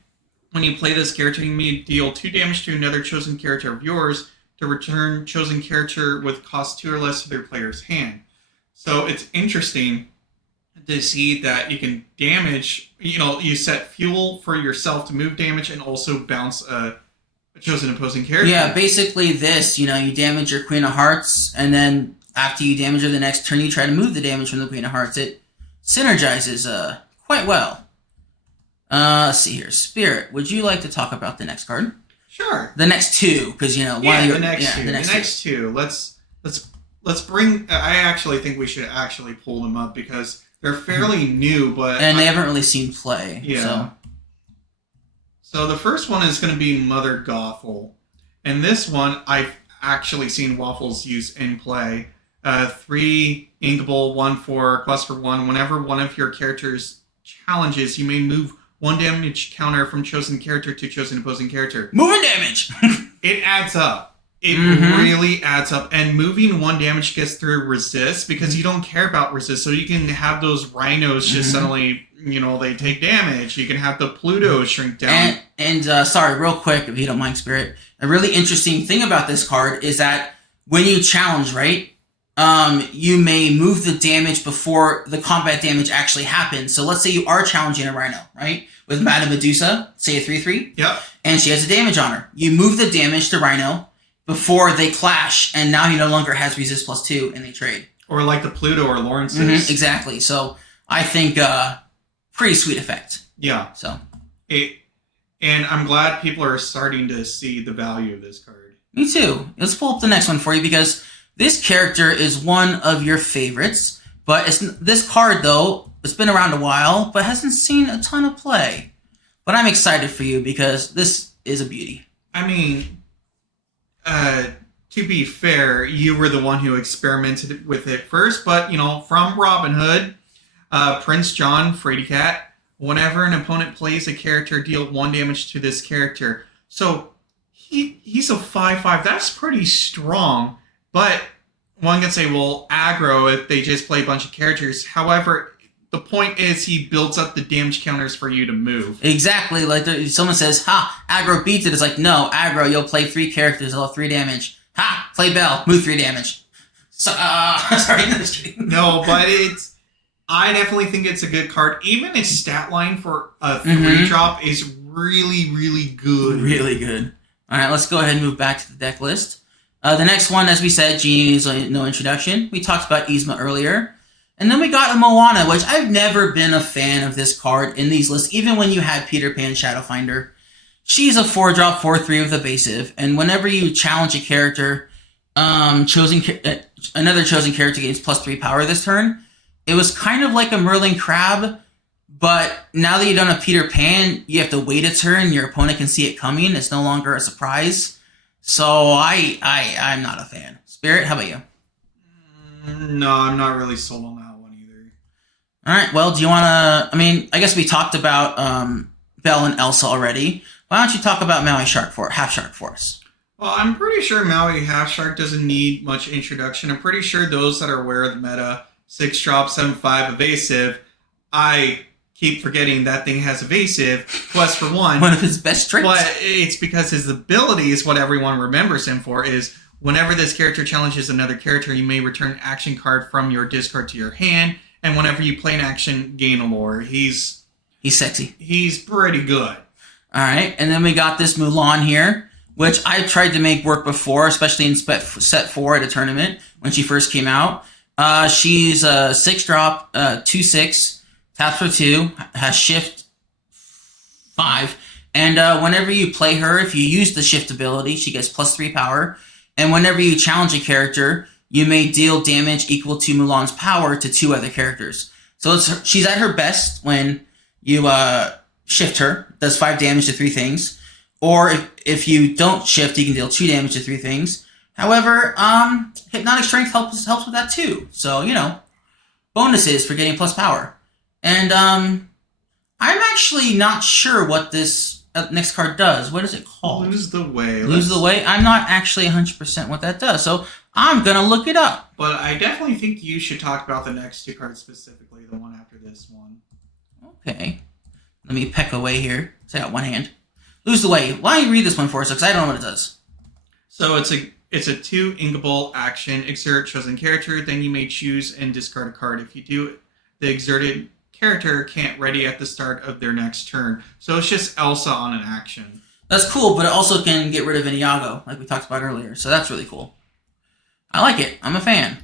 when you play this character, you may deal 2 damage to another chosen character of yours to return chosen character with cost 2 or less to their player's hand. So it's interesting to see that you can damage, you set fuel for yourself to move damage and also bounce a chosen opposing character. Yeah, basically this, you damage your Queen of Hearts, and then after you damage her the next turn, you try to move the damage from the Queen of Hearts. It synergizes quite well. Let's see here. Spirit, would you like to talk about the next card? Sure. The next 2, because, the next two. Let's bring... I actually think we should actually pull them up because they're fairly new, but... And they haven't really seen play. Yeah. So the first one is going to be Mother Gothel. And this one, I've actually seen Waffles use in play. 3 inkable, 1/4, quest for 1. Whenever one of your characters challenges, you may move 1 damage counter from chosen character to chosen opposing character. Moving damage! It adds up. It really adds up. And moving 1 damage gets through resist because you don't care about resist. So you can have those rhinos just suddenly, they take damage. You can have the Pluto shrink down. And sorry, real quick, if you don't mind, Spirit. A really interesting thing about this card is that when you challenge, right, you may move the damage before the combat damage actually happens. So let's say you are challenging a rhino, right? With Madame Medusa, say a 3/3. Yep. And she has a damage on her. You move the damage to rhino before they clash, and now he no longer has resist +2, and they trade. Or like the Pluto or Lawrence's. Exactly. So I think pretty sweet effect. Yeah. So. And I'm glad people are starting to see the value of this card. Me too. Let's pull up the next one for you because this character is one of your favorites. But this card, though, it's been around a while, but hasn't seen a ton of play. But I'm excited for you because this is a beauty. I mean, to be fair, you were the one who experimented with it first. But, from Robin Hood, Prince John, Frady Cat, whenever an opponent plays a character, deal 1 damage to this character. So he's a 5/5. That's pretty strong. But one can say, well, aggro if they just play a bunch of characters. However, the point is he builds up the damage counters for you to move. Exactly. Like someone says, aggro beats it. It's like, no, aggro, you'll play 3 characters, they'll have 3 damage. Play Bell, move 3 damage. So, sorry. No, but I definitely think it's a good card. Even its stat line for a 3-drop is really, really good. Really good. All right, let's go ahead and move back to the deck list. The next one, as we said, Genie needs no introduction. We talked about Yzma earlier. And then we got a Moana, which I've never been a fan of this card in these lists, even when you had Peter Pan Shadowfinder. She's a 4-drop, 4/3 with evasive, and whenever you challenge a character, another chosen character gains +3 power this turn. It was kind of like a Merlin Crab, But now that you've done a Peter Pan, you have to wait a turn. Your opponent can see it coming. It's no longer a surprise. So I'm not a fan. Spirit, how about you? No, I'm not really sold on that one either. All right. Well, do you want to? I mean, I guess we talked about Belle and Elsa already. Why don't you talk about Maui Half Shark for us? Well, I'm pretty sure Maui Half Shark doesn't need much introduction. I'm pretty sure those that are aware of the meta, 6-drop, 7/5 evasive. I keep forgetting that thing has evasive, plus for one of his best traits. But it's because his ability is what everyone remembers him for, is whenever this character challenges another character, you may return an action card from your discard to your hand, and whenever you play an action, gain a lore. He's sexy. He's pretty good. All right, and then we got this Mulan here, which I tried to make work before, especially in set 4 at a tournament when she first came out. She's a 6-drop, 2/6, taps for 2, has shift 5, and whenever you play her, if you use the shift ability, she gets +3 power, and whenever you challenge a character, you may deal damage equal to Mulan's power to 2 other characters. So she's at her best when you shift her, does 5 damage to 3 things. Or if you don't shift, you can deal 2 damage to 3 things. However, Hypnotic Strength helps with that too. So, bonuses for getting plus power. And I'm actually not sure what this next card does. What is it called? Lose the Way. Lose the Way? I'm not actually 100% what that does. So I'm going to look it up. But I definitely think you should talk about the next 2 cards specifically, the one after this one. Okay. Let me peck away here. So I got one hand. Lose the Way. Why don't you read this one for us? Because I don't know what it does. So it's a 2 inkable action. Exert chosen character. Then you may choose and discard a card. If you do, the exerted character can't ready at the start of their next turn. So it's just Elsa on an action. That's cool, but it also can get rid of Ninjago, like we talked about earlier. So that's really cool. I like it. I'm a fan.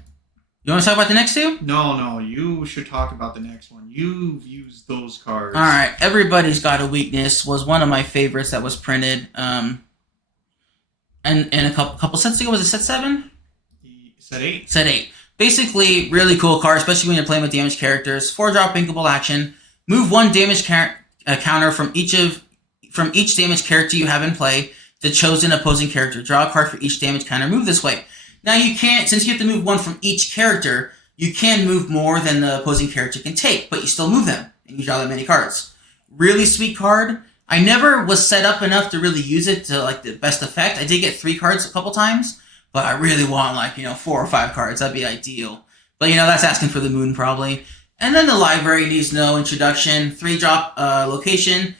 You want to talk about the next 2? No. You should talk about the next one. You've used those cards. All right. Everybody's Got a Weakness was one of my favorites that was printed. And a couple sets ago, was it set 7? Set 8. Set 8. Basically, really cool card, especially when you're playing with damaged characters. 4-drop inkable action. Move 1 damage counter from each damage character you have in play to chosen opposing character. Draw a card for each damage counter. Move this way. Now you can't, since you have to move 1 from each character, you can move more than the opposing character can take, but you still move them, and you draw that many cards. Really sweet card. I never was set up enough to really use it to like the best effect. I did get 3 cards a couple times, but I really want 4 or 5 cards. That'd be ideal. But that's asking for the moon probably. And then the library needs no introduction. 3-drop location,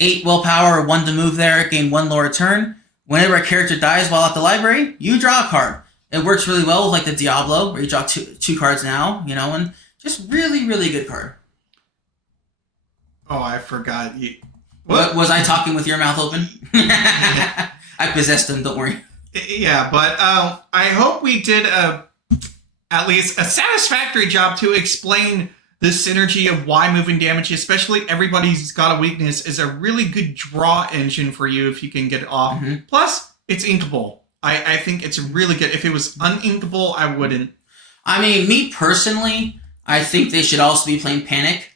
8 willpower, 1 to move there, gain 1 lore a turn. Whenever a character dies while at the library, you draw a card. It works really well with the Diablo, where you draw two cards now, and just really, really good card. Oh, I forgot. What? Was I talking with your mouth open? I possessed him, don't worry. Yeah, but I hope we did at least a satisfactory job to explain the synergy of why moving damage, especially Everybody's Got a Weakness, is a really good draw engine for you if you can get it off. Mm-hmm. Plus, it's inkable. I think it's really good. If it was uninkable, I wouldn't. I mean, me personally, I think they should also be playing Panic.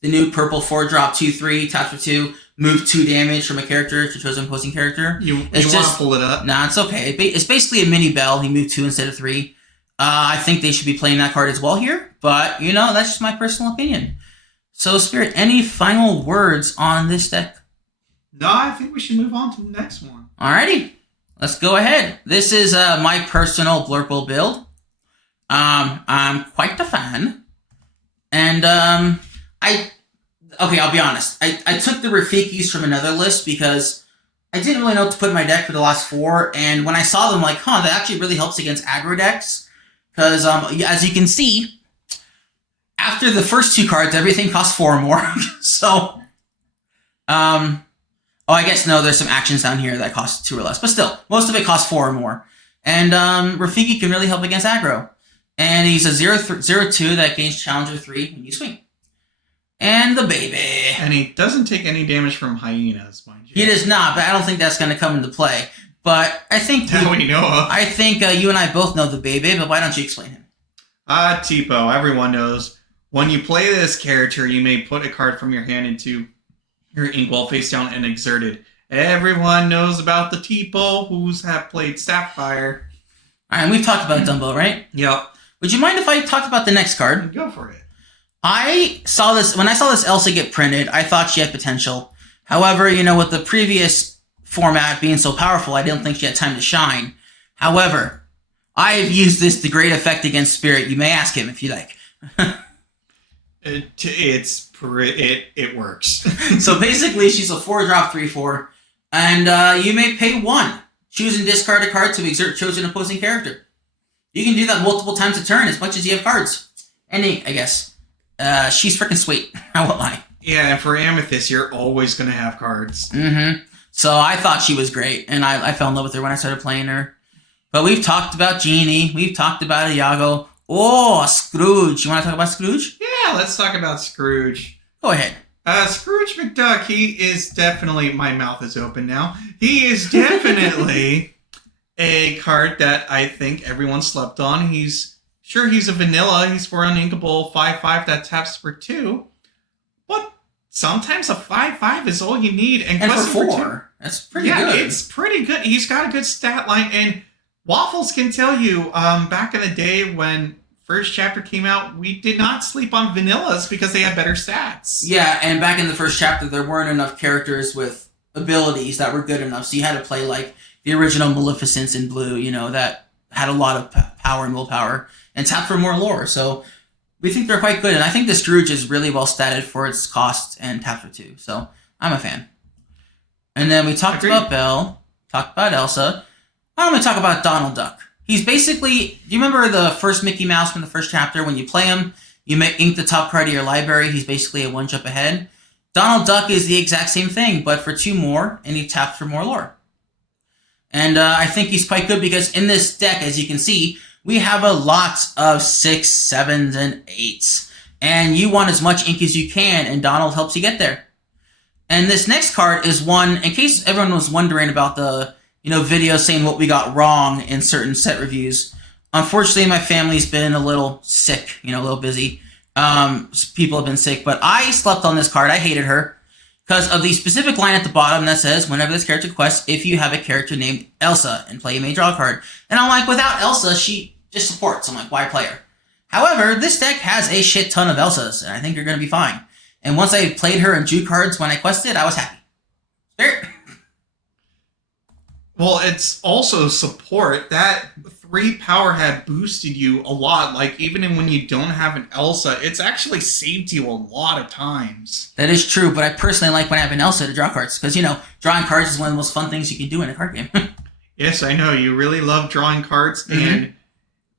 The new purple 4-drop 2/3, tap for 2, move 2 damage from a character to chosen opposing character. You want to pull it up? Nah, it's okay. It's basically a mini Bell. He moved 2 instead of 3. I think they should be playing that card as well here. But, that's just my personal opinion. So, Spirit, any final words on this deck? No, I think we should move on to the next one. Alrighty. Let's go ahead. This is my personal Blurple build. I'm quite a fan. And I'll be honest. I took the Rafikis from another list because I didn't really know what to put in my deck for the last 4. And when I saw them, that actually really helps against aggro decks. Because as you can see, after the first 2 cards, everything costs 4 or more. So, I guess no, there's some actions down here that cost 2 or less. But still, most of it costs 4 or more. And Rafiki can really help against aggro. And he's a 0/2 that gains Challenger 3 when you swing. And the baby. And he doesn't take any damage from hyenas, mind you. He does not, but I don't think that's going to come into play. But I think... That we know of. I think you and I both know the baby, but why don't you explain him? Tipo, everyone knows. When you play this character, you may put a card from your hand into your inkwell face down and exert it. Everyone knows about the Tipo who's have played Sapphire. All right, we've talked about Dumbo, right? Yep. Would you mind if I talked about the next card? Go for it. When I saw this Elsa get printed, I thought she had potential. However, with the previous format being so powerful, I didn't think she had time to shine. However, I have used this to great effect against Spirit. You may ask him if you like. It works. So basically, she's a 4-drop 3/4, and you may pay 1. Choose and discard a card to exert chosen opposing character. You can do that multiple times a turn, as much as you have cards. And I guess. She's freaking sweet. I won't lie. Yeah, and for Amethyst, you're always going to have cards. Mm-hmm. So I thought she was great, and I fell in love with her when I started playing her. But we've talked about Genie. We've talked about Iago. Oh, Scrooge. You want to talk about Scrooge? Yeah, let's talk about Scrooge. Go ahead. Scrooge McDuck, he is definitely... My mouth is open now. He is definitely a card that I think everyone slept on. He's a vanilla. He's for uninkable 5/5 that taps for 2. But sometimes a 5/5 is all you need. And for 4. That's pretty good. Yeah, it's pretty good. He's got a good stat line. And Waffles can tell you, back in the day when first chapter came out, we did not sleep on vanillas because they had better stats. Yeah, and back in the first chapter, there weren't enough characters with abilities that were good enough. So you had to play like the original Maleficence in blue, that had a lot of power and willpower and tap for more lore. So we think they're quite good. And I think the Scrooge is really well statted for its cost and tap for 2. So I'm a fan. And then we talked about Belle, talked about Elsa. I'm going to talk about Donald Duck. He's basically, do you remember the first Mickey Mouse from the first chapter? When you play him, you may ink the top card of your library. He's basically a 1 jump ahead. Donald Duck is the exact same thing, but for 2 more, and he taps for more lore. And I think he's quite good because in this deck, as you can see, we have a lot of 6s, 7s, and 8s. And you want as much ink as you can, and Donald helps you get there. And this next card is one, in case everyone was wondering about the video saying what we got wrong in certain set reviews. Unfortunately, my family's been a little sick, a little busy. People have been sick, but I slept on this card. I hated her because of the specific line at the bottom that says, whenever this character quests, if you have a character named Elsa and play, you may draw a card. And I'm like, without Elsa, she just supports. I'm like, why play her? However, this deck has a shit ton of Elsas, and I think you're going to be fine. And once I played her and drew cards when I quested, I was happy. Spirit. Well, it's also support. That 3 power had boosted you a lot. Like, even when you don't have an Elsa, it's actually saved you a lot of times. That is true, but I personally like when I have an Elsa to draw cards. Because, drawing cards is one of the most fun things you can do in a card game. Yes, I know. You really love drawing cards. Mm-hmm. And,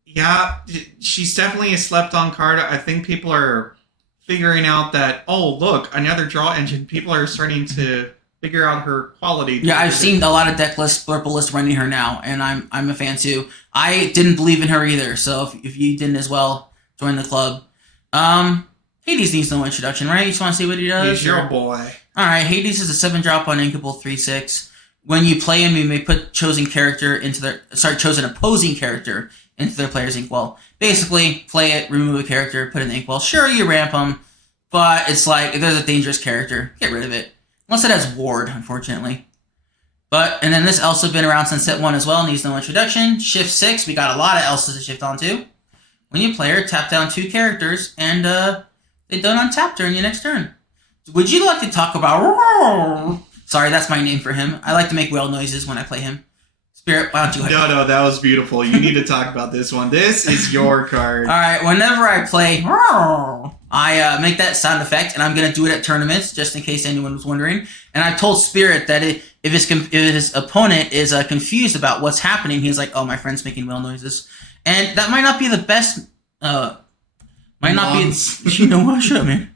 yeah, she's definitely a slept-on card. I think people are figuring out that, oh, look, another draw engine. People are starting to figure out her quality. Yeah, I've seen a lot of deck lists, Blurple lists running her now, and I'm a fan too. I didn't believe in her either, so if you didn't as well, join the club. Hades needs no introduction, right? You just want to see what he does? He's your boy. Alright, Hades is a 7-drop uninkable 3/6. When you play him, you may put chosen opposing character into their player's inkwell. Basically, play it, remove a character, put it in the inkwell. Sure, you ramp them, but it's like, if there's a dangerous character, get rid of it. Unless it has Ward, unfortunately. And then this Elsa been around since set 1 as well, needs no introduction. Shift 6, we got a lot of Elsas to shift onto. When you play her, tap down 2 characters, and they don't untap during your next turn. Would you like to talk about... Sorry, that's my name for him. I like to make whale noises when I play him. Spirit, why don't you... No, that was beautiful. You need to talk about this one. This is your card. Alright, whenever I play... I make that sound effect, and I'm going to do it at tournaments, just in case anyone was wondering. And I told Spirit that if his opponent is confused about what's happening, he's like, oh, my friend's making whale noises. And that might not be the best... might not be... You know what? Shut up, man.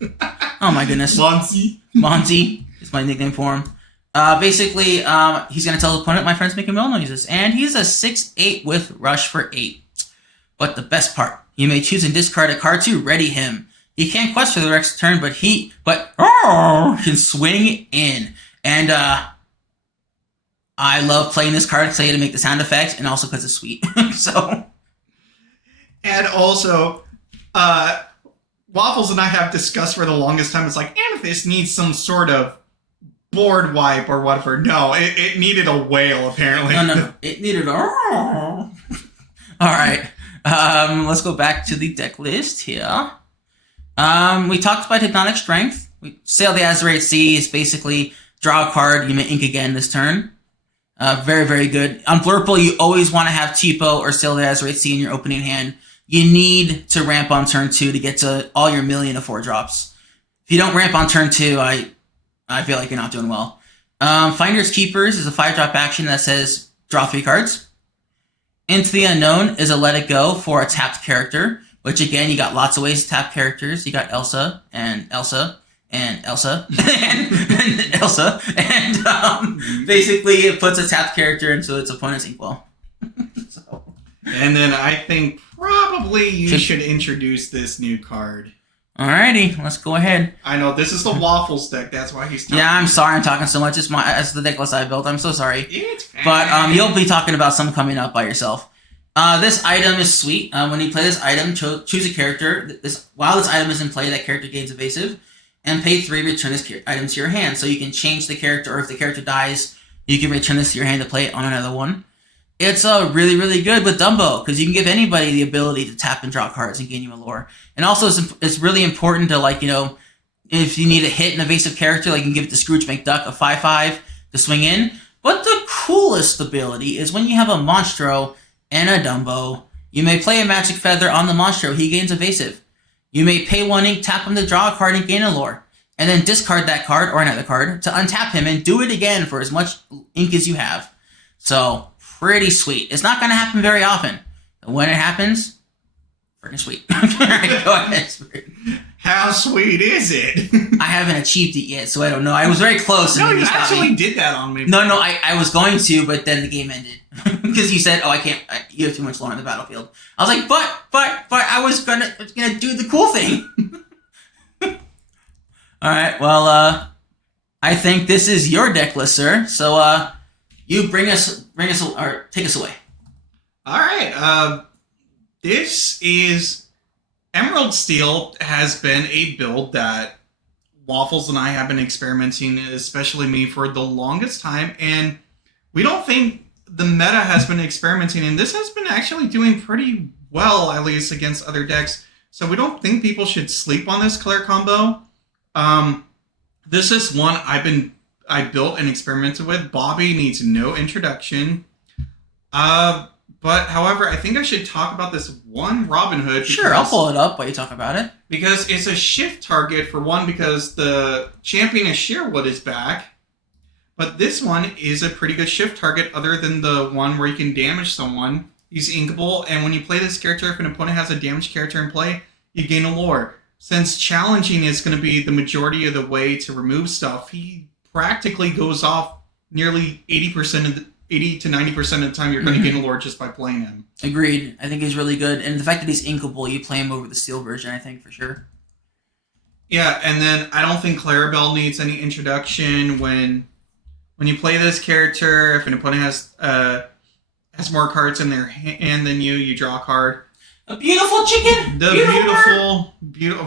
Oh, my goodness. Monty is my nickname for him. Basically, he's going to tell his opponent, my friend's making whale noises. And he's a 6/8 with rush for 8. But the best part, you may choose and discard a card to ready him. He can't quest for the next turn, but can swing in. And I love playing this card because I had to make the sound effect, and also because it's sweet. So, and also, Waffles and I have discussed for the longest time. It's like, Amethyst needs some sort of board wipe or whatever. No, it needed a whale, apparently. No. It needed a... Alright. Let's go back to the deck list here. We talked about Hypnotic Strength. Sail the Azurite Sea is basically draw a card, you may ink again this turn. Very, very good. On Blurple, you always want to have Cheapo or Sail the Azurite Sea in your opening hand. You need to ramp on turn 2 to get to all your million of 4-drops. If you don't ramp on turn 2, I feel like you're not doing well. Finders Keepers is a 5-drop action that says draw 3 cards. Into the Unknown is a Let It Go for a tapped character, which again, you got lots of ways to tap characters. You got Elsa and Elsa and Elsa and Elsa, and basically it puts a tapped character into its opponent's inkwell. So. And then I think probably you should introduce this new card. Alrighty, let's go ahead. I know, this is the Waffles deck, that's why he's talking. Yeah, I'm sorry I'm talking so much. It's the deck list I built. I'm so sorry. It's fine. But you'll be talking about some coming up by yourself. This item is sweet. When you play this item, choose a character. While this item is in play, that character gains evasive. And pay 3, return this item to your hand. So you can change the character, or if the character dies, you can return this to your hand to play it on another one. It's really, really good with Dumbo, because you can give anybody the ability to tap and draw cards and gain you a lore. And also, it's really important to, like, you know, if you need to hit an evasive character, like you can give it to Scrooge McDuck, a 5/5 to swing in. But the coolest ability is when you have a Monstro and a Dumbo, you may play a Magic Feather on the Monstro, he gains evasive. You may pay 1 ink, tap him to draw a card and gain a lore. And then discard that card or another card to untap him and do it again for as much ink as you have. So, pretty sweet. It's not going to happen very often. But when it happens, freaking sweet. Alright, go ahead. How sweet is it? I haven't achieved it yet, so I don't know. I was very close. No, you actually did that on me. No, I was going to, but then the game ended. Because you said, I can't, you have too much lore on the battlefield. I was like, but I was gonna do the cool thing. Alright, well, I think this is your deck list, sir. So, you bring us, or take us away. Alright, this is... Emerald Steel has been a build that Waffles and I have been experimenting, especially me, for the longest time, and we don't think the meta has been experimenting, and this has been actually doing pretty well, at least against other decks, so we don't think people should sleep on this color combo. This is one I built and experimented with. Bobby needs no introduction. But, however, I think I should talk about this one Robin Hood. Sure, I'll pull it up while you talk about it. Because it's a shift target, for one, because the Champion of Sheerwood is back. But this one is a pretty good shift target, other than the one where you can damage someone. He's inkable, and when you play this character, if an opponent has a damaged character in play, you gain a lore. Since challenging is going to be the majority of the way to remove stuff, he practically goes off nearly 80 to 90% of the time you're going to gain a lore just by playing him. Agreed. I think he's really good. And the fact that he's inkable, you play him over the steel version, I think, for sure. Yeah, and then I don't think Clarabelle needs any introduction. When you play this character, if an opponent has more cards in their hand than you draw a card. A beautiful chicken! The beautiful,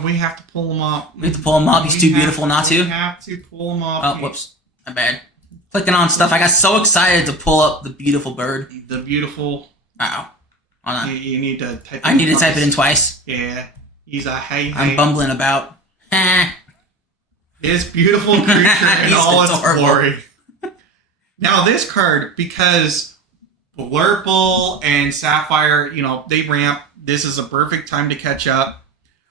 we have to pull him up. We have to pull him up. He's too beautiful not to. We have to pull him up. Oh, whoops. My bad. Clicking on stuff. I got so excited to pull up the beautiful bird. The beautiful. Uh-oh. Hold on. You need to type it in I need to type it in twice. Yeah. He's a hey. I'm bumbling about. This beautiful creature in all its adorable. glory. Now, this card, because Blurple and Sapphire, they ramp, this is a perfect time to catch up.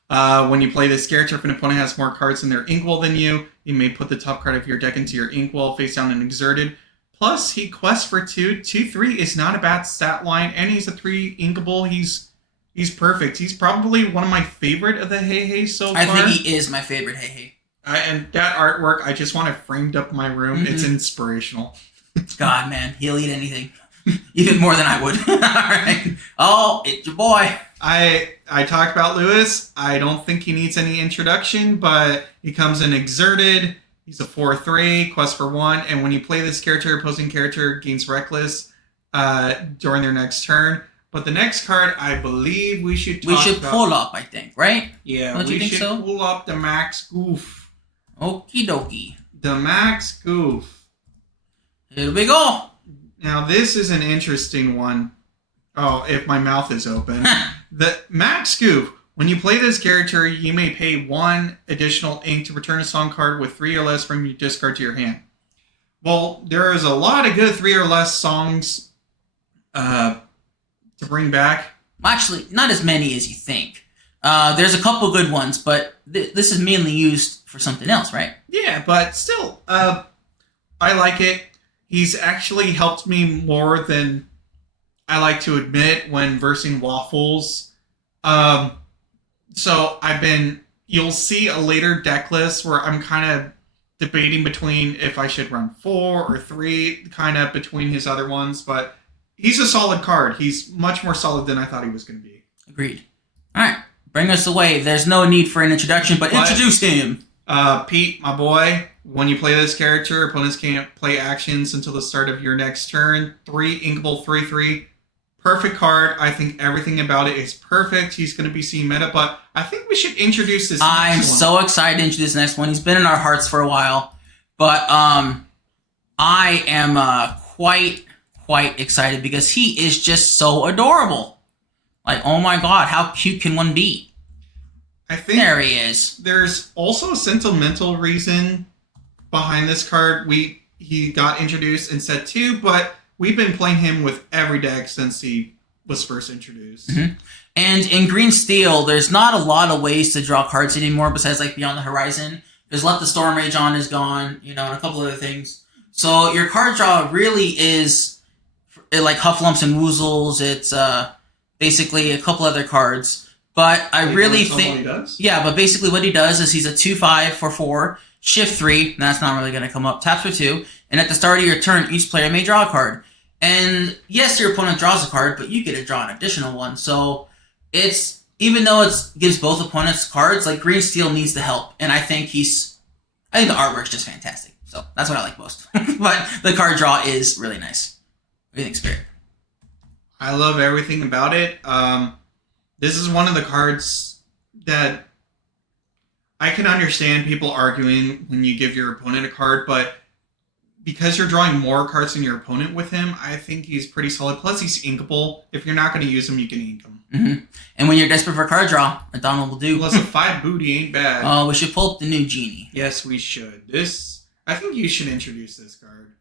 When you play this character, if an opponent has more cards in their inkwell than you may put the top card of your deck into your inkwell, face down and exerted. Plus, he quests for 2. 2/3 is not a bad stat line, and he's a 3 inkable. He's perfect. He's probably one of my favorite of the Hey so far. I think he is my favorite Hey. And that artwork, I just want it framed up in my room. Mm-hmm. It's inspirational. God, man, he'll eat anything. Even more than I would. All right. Oh, it's your boy. I talked about Lewis. I don't think he needs any introduction, but he comes in exerted. He's a 4/3, quest for 1, and when you play this character, opposing character gains Reckless during their next turn. But the next card, I believe we should pull up, I think, right? Yeah, Don't you think so? Pull up the Max Goof. Okie dokie. The Max Goof. Here we go. Now, this is an interesting one. Oh, if my mouth is open. The Max Goof. When you play this character, you may pay 1 additional ink to return a song card with 3 or less from your discard to your hand. Well, there is a lot of good 3 or less songs to bring back. Actually, not as many as you think. There's a couple good ones, but this is mainly used for something else, right? Yeah, but still, I like it. He's actually helped me more than I like to admit when versing Waffles. So you'll see a later deck list where I'm kind of debating between if I should run 4 or 3, kind of between his other ones, but he's a solid card. He's much more solid than I thought he was going to be. Agreed. All right, bring us away. There's no need for an introduction, but introduce him. Pete, my boy, when you play this character, opponents can't play actions until the start of your next turn. 3 inkable 3/3. Perfect card. I think everything about it is perfect. He's going to be seeing meta, but I think we should introduce this I'm next one. so excited to introduce the next one. He's been in our hearts for a while, but I am quite excited because he is just so adorable. Like, oh my god, how cute can one be? I think there he is. There's also a sentimental reason behind this card. He got introduced in set 2, but we've been playing him with every deck since he was first introduced. Mm-hmm. And in Green Steel, there's not a lot of ways to draw cards anymore besides like Beyond the Horizon. There's Let the Storm Rage On is gone, and a couple other things. So your card draw really is like Hufflumps and Woozles. It's basically a couple other cards. But I really think... Yeah, but basically what he does is he's a 2/5 for 4, shift 3, that's not really going to come up, taps for 2, and at the start of your turn, each player may draw a card. And yes, your opponent draws a card, but you get to draw an additional one. So it's, even though it gives both opponents cards, like Green Steel needs the help. And I think the artwork's just fantastic. So that's what I like most. But the card draw is really nice. What do you think, Spirit? I love everything about it. This is one of the cards that I can understand people arguing when you give your opponent a card, but because you're drawing more cards than your opponent with him, I think he's pretty solid. Plus, he's inkable. If you're not going to use him, you can ink him. Mm-hmm. And when you're desperate for card draw, Donald will do. Plus, a 5 booty ain't bad. Oh, we should pull up the new Genie. Yes, we should. I think you should introduce this card.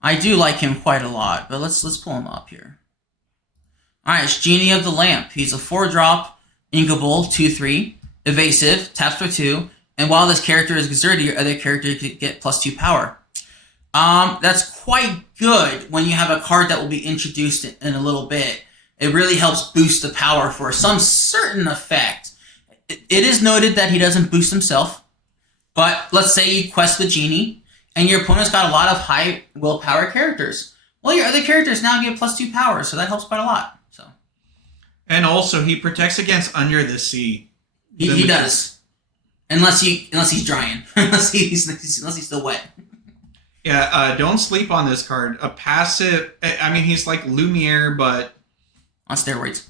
I do like him quite a lot, but let's pull him up here. All right, it's Genie of the Lamp. He's a 4-drop, inkable, 2/3, evasive, taps for 2, and while this character is exerted, your other character could get +2 power. That's quite good when you have a card that will be introduced in a little bit. It really helps boost the power for some certain effect. It is noted that he doesn't boost himself, but let's say you quest with Genie, and your opponent's got a lot of high willpower characters. Well, your other characters now get +2 power, so that helps quite a lot. And also, he protects against Under the Sea. He does, unless he's drying, unless he's still wet. Yeah, don't sleep on this card. A passive. I mean, he's like Lumiere, but on steroids.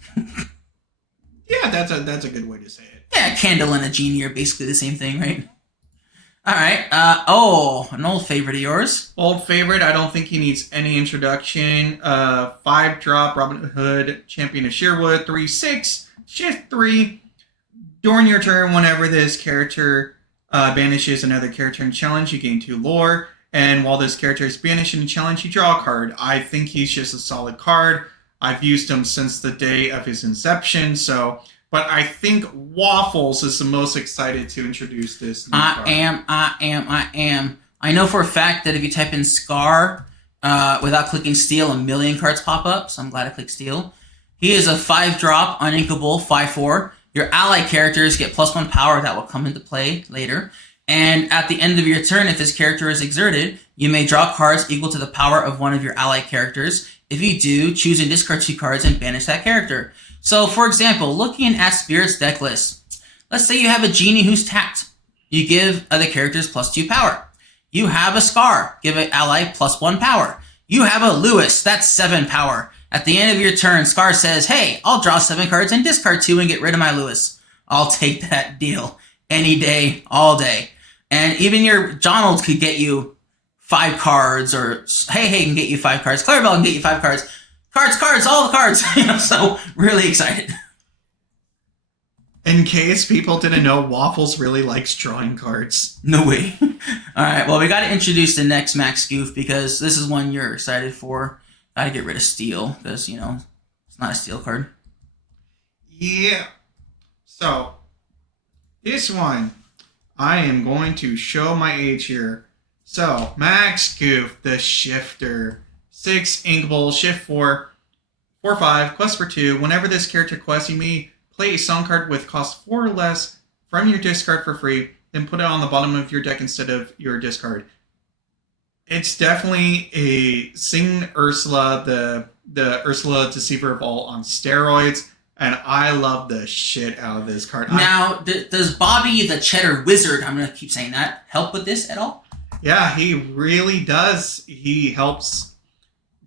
Yeah, that's a good way to say it. Yeah, Candle and a Genie are basically the same thing, right? All right. An old favorite of yours. Old favorite. I don't think he needs any introduction. 5-drop Robin Hood, Champion of Sherwood, 3/6, shift 3. During your turn, whenever this character banishes another character in challenge, you gain 2 lore. And while this character is banished in challenge, you draw a card. I think he's just a solid card. I've used him since the day of his inception, but I think Waffles is the most excited to introduce this new card. I am. I know for a fact that if you type in Scar without clicking Steel, 1,000,000 cards pop up, so I'm glad I clicked Steel. He is a 5-drop, uninkable, 5/4. Your ally characters get +1 power that will come into play later. And at the end of your turn, if this character is exerted, you may draw cards equal to the power of one of your ally characters. If you do, choose and discard 2 cards and banish that character. So, for example, looking at Spirit's deck list, let's say you have a Genie who's tapped. You give other characters +2 power. You have a Scar, give an ally +1 power. You have a Lewis, that's 7 power. At the end of your turn, Scar says, hey, I'll draw 7 cards and discard 2 and get rid of my Lewis. I'll take that deal. Any day, all day. And even your Donald could get you 5 cards, or Hey can get you 5 cards. Clarabelle can get you 5 cards. Cards, all the cards. So, really excited. In case people didn't know, Waffles really likes drawing cards. No way. Alright, well, we gotta introduce the next Max Goof because this is one you're excited for. Gotta get rid of Steel because, it's not a Steel card. Yeah. So, this one, I am going to show my age here. So, Max Goof, the Shifter. 6 Inkable, Shift 4, 4/5, quest for 2. Whenever this character quests, you may play a song card with cost 4 or less from your discard for free, then put it on the bottom of your deck instead of your discard. It's definitely a Sing Ursula, the Ursula Deceiver of All on steroids, and I love the shit out of this card. Now, does Bobby the Cheddar Wizard, I'm going to keep saying that, help with this at all? Yeah, he really does. He helps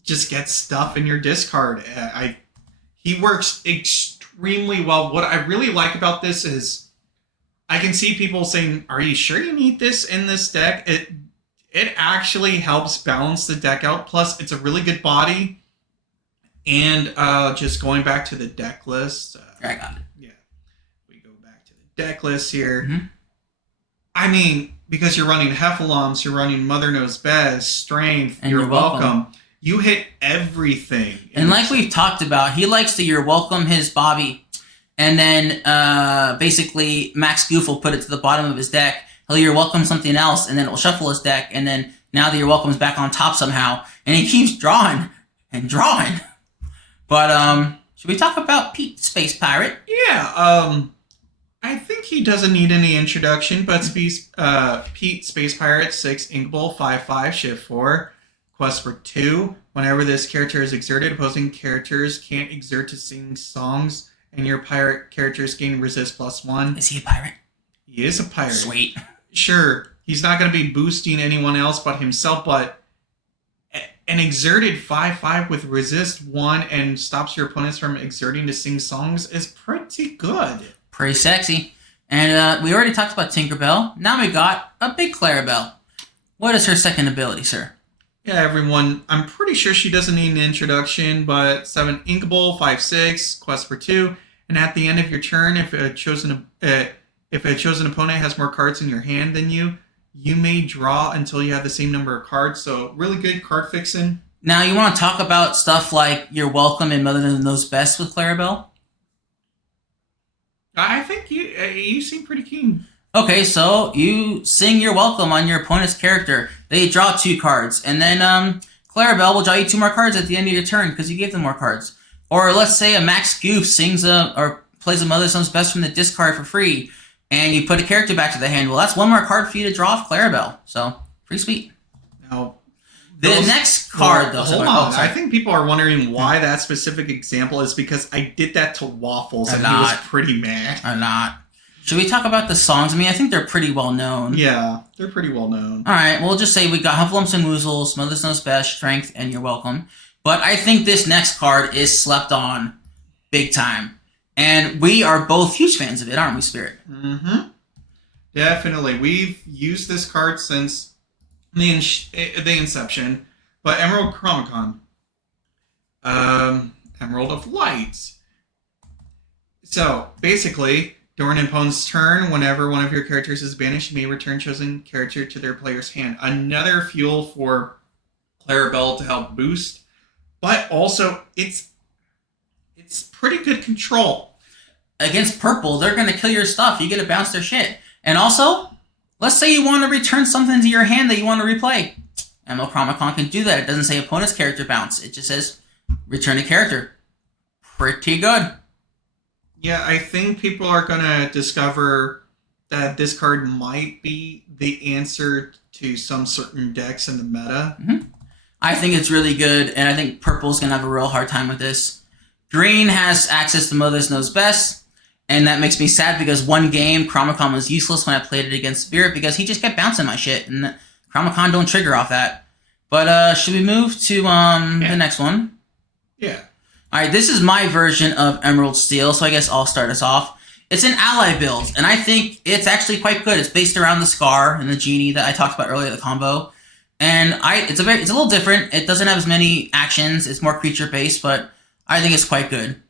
just get stuff in your discard. He works extremely well. What I really like about this is I can see people saying, are you sure you need this in this deck? It actually helps balance the deck out. Plus, it's a really good body. And just going back to the deck list. I got it. Yeah. We go back to the deck list here. Mm-hmm. I mean, because you're running Heffalumps, you're running Mother Knows Best, Strength, and you're welcome. You hit everything. And like we've talked about, he likes to You're Welcome his Bobby. And then basically Max Goof will put it to the bottom of his deck. He'll You're Welcome something else, and then it'll shuffle his deck. And then now the You're Welcome's back on top somehow. And he keeps drawing and drawing. But should we talk about Pete Space Pirate? Yeah, I think he doesn't need any introduction, but Pete Space Pirate, 6 Inkable, 5/5, Shift 4. Quest for 2. Whenever this character is exerted, opposing characters can't exert to sing songs, and your pirate characters gain resist +1. Is he a pirate? He is a pirate. Sweet. Sure, he's not going to be boosting anyone else but himself, but an exerted 5/5 with resist 1 and stops your opponents from exerting to sing songs is pretty good. Pretty sexy. And we already talked about Tinkerbell. Now we got a big Clarabelle. What is her second ability, sir? Yeah, everyone, I'm pretty sure she doesn't need an introduction, but 7 Inkable, 5/6, quest for 2, and at the end of your turn, if a chosen opponent has more cards in your hand than you, you may draw until you have the same number of cards, so really good card fixing. Now, you want to talk about stuff like You're Welcome and Mother Knows Best with Clarabelle? I think you seem pretty keen. Okay, so you sing You're Welcome on your opponent's character. They draw 2 cards, and then Clarabelle will draw you 2 more cards at the end of your turn because you gave them more cards. Or let's say a Max Goof sings or plays a Mother Knows Best from the discard for free, and you put a character back to the hand. Well, that's 1 more card for you to draw off Clarabelle. So, pretty sweet. Now, the next card, though. Hold on. I think people are wondering why that specific example is because I did that to Waffles, and he was pretty mad. I'm not. Should we talk about the songs? I mean, I think they're pretty well known. Yeah, they're pretty well known. All right, we'll just say we got Hufflumps and Woozles, Mother Knows Best, Strength, and You're Welcome. But I think this next card is slept on big time. And we are both huge fans of it, aren't we, Spirit? Mm-hmm. Definitely. We've used this card since the inception. But Emerald Chromicon. Emerald of Light. So, basically, during an opponent's turn, whenever one of your characters is banished, you may return chosen character to their player's hand. Another fuel for Clarabelle to help boost. But also, it's pretty good control. Against purple, they're going to kill your stuff. You get to bounce their shit. And also, let's say you want to return something to your hand that you want to replay. Emerald Chromicon can do that. It doesn't say opponent's character bounce. It just says return a character. Pretty good. Yeah, I think people are going to discover that this card might be the answer to some certain decks in the meta. Mm-hmm. I think it's really good, and I think purple's going to have a real hard time with this. Green has access to Mother Knows Best, and that makes me sad because one game, Chromicon was useless when I played it against Spirit because he just kept bouncing my shit, and Chromicon don't trigger off that. But should we move to the next one? Yeah. All right, this is my version of Emerald Steel, so I guess I'll start us off. It's an ally build, and I think it's actually quite good. It's based around the Scar and the Genie that I talked about earlier, the combo. And it's a little different. It doesn't have as many actions. It's more creature based, but I think it's quite good.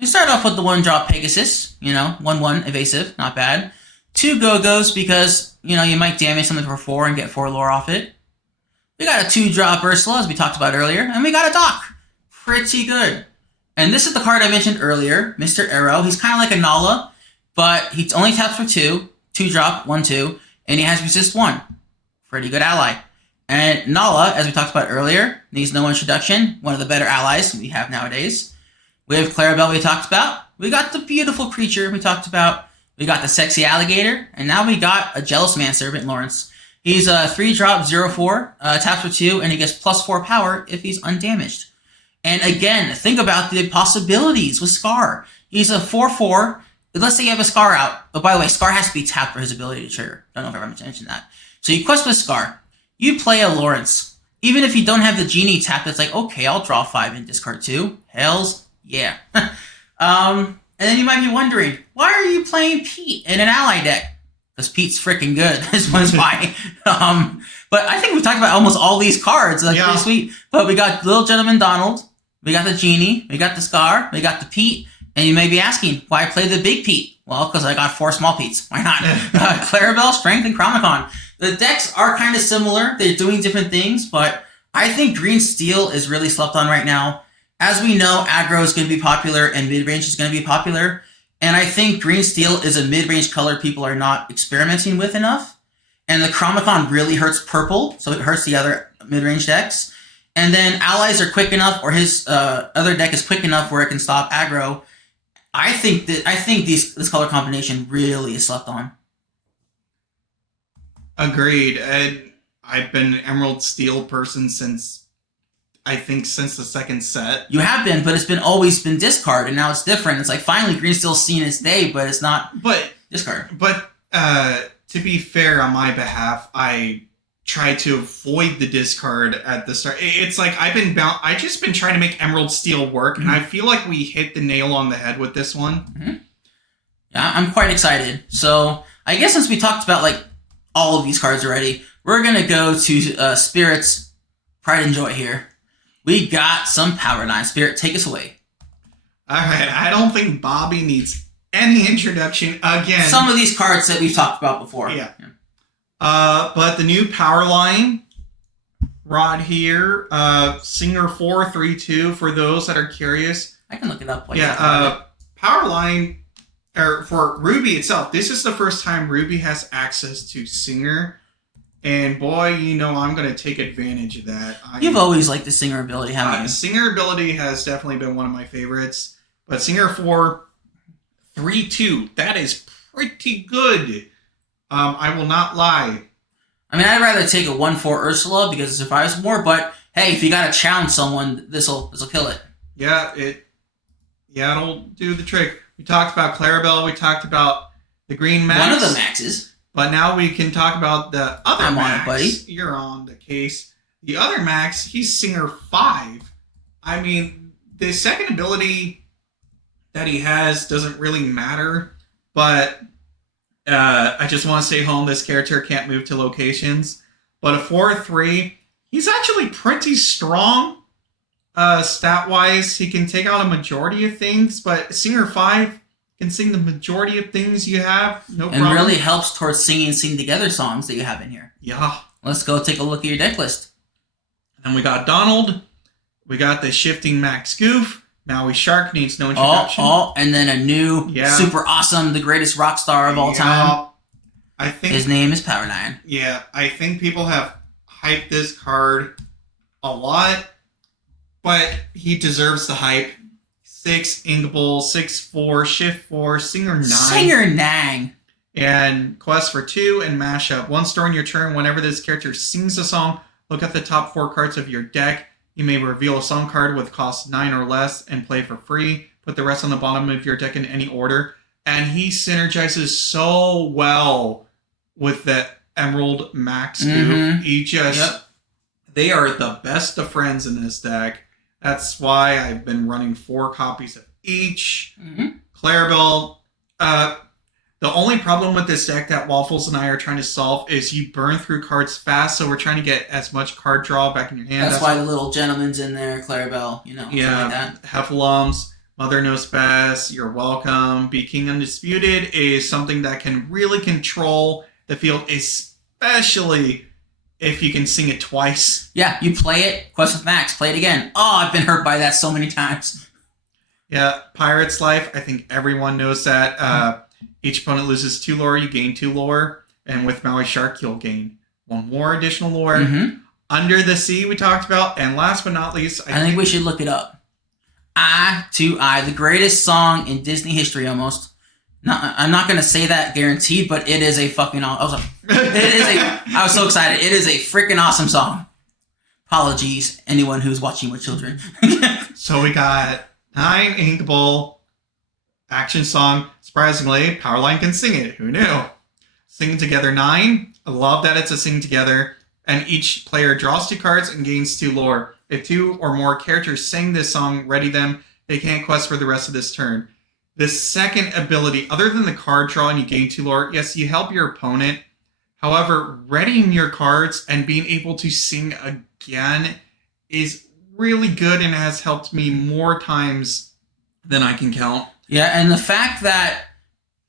We start off with the 1-drop Pegasus, 1/1 evasive, not bad. 2 Go-Go's because, you might damage something for 4 and get 4 lore off it. We got a 2-drop Ursula, as we talked about earlier, and we got a Doc. Pretty good. And this is the card I mentioned earlier, Mr. Arrow. He's kind of like a Nala, but he only taps for 2, 2-drop, 1/2, and he has resist 1. Pretty good ally. And Nala, as we talked about earlier, needs no introduction, one of the better allies we have nowadays. We have Clarabelle we talked about. We got the beautiful creature we talked about. We got the sexy alligator, and now we got a jealous manservant, Lawrence. He's a 3-drop 0/4, taps for 2, and he gets +4 power if he's undamaged. And again, think about the possibilities with Scar. He's a 4/4. Let's say you have a Scar out. Oh, by the way, Scar has to be tapped for his ability to trigger. Don't know if I ever mentioned that. So you quest with Scar. You play a Lawrence. Even if you don't have the Genie tap, it's like, okay, I'll draw 5 and discard 2. Hells yeah. And then you might be wondering, why are you playing Pete in an ally deck? Because Pete's freaking good. This one's why. But I think we've talked about almost all these cards. Like, pretty sweet. But we got Little Gentleman Donald. We got the Genie. We got the Scar. We got the Pete. And you may be asking, why play the big Pete? Well, because I got 4 small Petes. Why not? Clarabelle, Strength, and Chromicon. The decks are kind of similar. They're doing different things, but I think Green Steel is really slept on right now. As we know, aggro is going to be popular and mid-range is going to be popular. And I think Green Steel is a mid-range color people are not experimenting with enough. And the Chromicon really hurts purple, so it hurts the other mid-range decks. And then allies are quick enough, or his other deck is quick enough where it can stop aggro. I think this color combination really is slept on. Agreed. And I've been an Emerald Steel person since the second set. You have been, but it's always been discard, and now it's different. It's like finally Green Steel's seen its day, but it's not discard. But to be fair on my behalf, I try to avoid the discard at the start. It's like I just been trying to make Emerald Steel work, and I feel like we hit the nail on the head with this one. Mm-hmm. Yeah, I'm quite excited. So I guess since we talked about like all of these cards already, we're gonna go to Spirit's Pride and Joy here. We got some Power 9. Spirit, take us away. All right, I don't think Bobby needs any introduction again. Some of these cards that we've talked about before. Yeah. But the new Power Line rod here, Singer 432 for those that are curious. I can look it up. Power Line, or for Ruby itself, this is the first time Ruby has access to Singer. And boy, I'm going to take advantage of that. You've always liked the Singer ability, haven't you? Singer ability has definitely been one of my favorites. But Singer 432, that is pretty good. I will not lie. I mean, I'd rather take a 1/4 Ursula because it survives more, but hey, if you got to challenge someone, this'll kill it. Yeah, it'll do the trick. We talked about Clarabelle, we talked about the Green Max. One of the maxes. But now we can talk about the other I'm Max. on it, buddy. You're on the case. The other Max, he's Singer 5. I mean, the second ability that he has doesn't really matter, but I just want to stay home. This character can't move to locations. But a 4/3, he's actually pretty strong stat-wise. He can take out a majority of things, but Singer 5 can sing the majority of things you have, no problem. And really helps towards singing Sing Together songs that you have in here. Yeah. Let's go take a look at your deck list. And we got Donald. We got the Shifting Max Goof. Maui Shark needs no introduction. And then a new, super awesome, the greatest rock star of all time. I think his name is Power 9. Yeah, I think people have hyped this card a lot, but he deserves the hype. 6 Inkable, 6/4, Shift 4, Singer 9. Singer 9. And Quest for 2 and Mashup. Once during your turn, whenever this character sings a song, look at the top 4 cards of your deck. You may reveal a song card with cost 9 or less and play for free. Put the rest on the bottom of your deck in any order. And he synergizes so well with the Emerald Max Goof. He just... They are the best of friends in this deck. That's why I've been running 4 copies of each. Mm-hmm. Clarabelle, the only problem with this deck that Waffles and I are trying to solve is you burn through cards fast, so we're trying to get as much card draw back in your hand. That's why the little gentleman's in there, Clarabelle, Yeah, like that. Heffalumps, Mother Knows Best, You're Welcome, Be King Undisputed is something that can really control the field, especially if you can sing it twice. Yeah, you play it, Quest with Max, play it again. Oh, I've been hurt by that so many times. Yeah, Pirate's Life, I think everyone knows that. Each opponent loses 2 lore, you gain 2 lore. And with Maui Shark, you'll gain 1 more additional lore. Mm-hmm. Under the Sea, we talked about. And last but not least, I think we should look it up. Eye to Eye, the greatest song in Disney history almost. No, I'm not going to say that guaranteed, but it is a fucking awesome. I was so excited. It is a freaking awesome song. Apologies, anyone who's watching with children. So we got 9 Inkable action song. Surprisingly, Powerline can sing it. Who knew? Sing Together 9. I love that it's a sing together. And each player draws 2 cards and gains 2 lore. If 2 or more characters sing this song, ready them, they can't quest for the rest of this turn. The second ability, other than the card draw and you gain 2 lore, yes, you help your opponent. However, readying your cards and being able to sing again is really good and has helped me more times than I can count. Yeah, and the fact that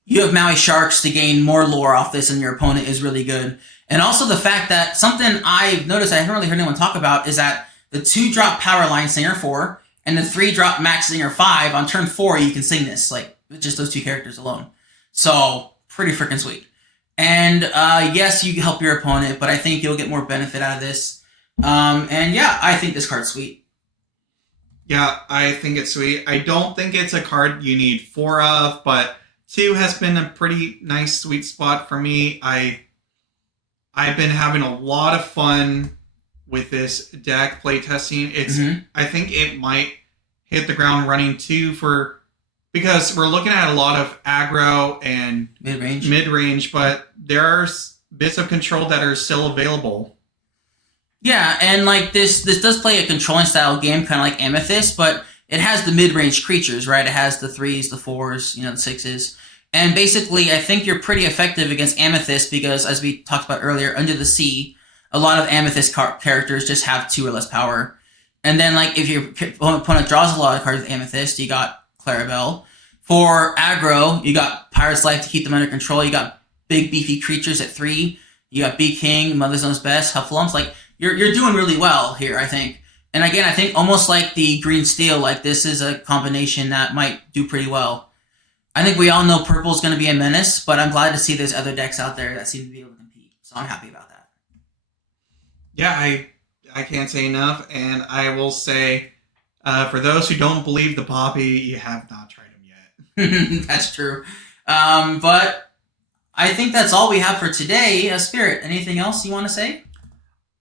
you have Maui Sharks to gain more lore off this than your opponent is really good. And also the fact that something I've noticed I haven't really heard anyone talk about is that the 2-drop Powerline Singer 4 and the 3-drop Max Singer 5, on turn 4 you can sing this, like, with just those 2 characters alone. So, pretty freaking sweet. And, yes, you help your opponent, but I think you'll get more benefit out of this. And yeah, I think this card's sweet. Yeah, I think it's sweet. I don't think it's a card you need 4 of, but 2 has been a pretty nice sweet spot for me. I've been having a lot of fun with this deck playtesting. I think it might hit the ground running too because we're looking at a lot of aggro and mid-range, but there are bits of control that are still available. Yeah, and like this does play a controlling style game, kind of like Amethyst, but it has the mid-range creatures, right? It has the 3s, the 4s, the 6s. And basically, I think you're pretty effective against Amethyst because, as we talked about earlier, Under the Sea, a lot of Amethyst characters just have 2 or less power. And then, like, if your opponent draws a lot of cards with Amethyst, you got Clarabelle. For aggro, you got Pirate's Life to keep them under control. You got big, beefy creatures at 3. You got Be King, Mother Knows Best, Heffalumps. Like, you're doing really well here, I think. And again, I think almost like the Green Steel, like, this is a combination that might do pretty well. I think we all know purple's going to be a menace, but I'm glad to see there's other decks out there that seem to be able to compete. So I'm happy about that. Yeah, I can't say enough, and I will say, for those who don't believe the Poppy, you have not tried him yet. That's true. But I think that's all we have for today. Spirit, anything else you want to say?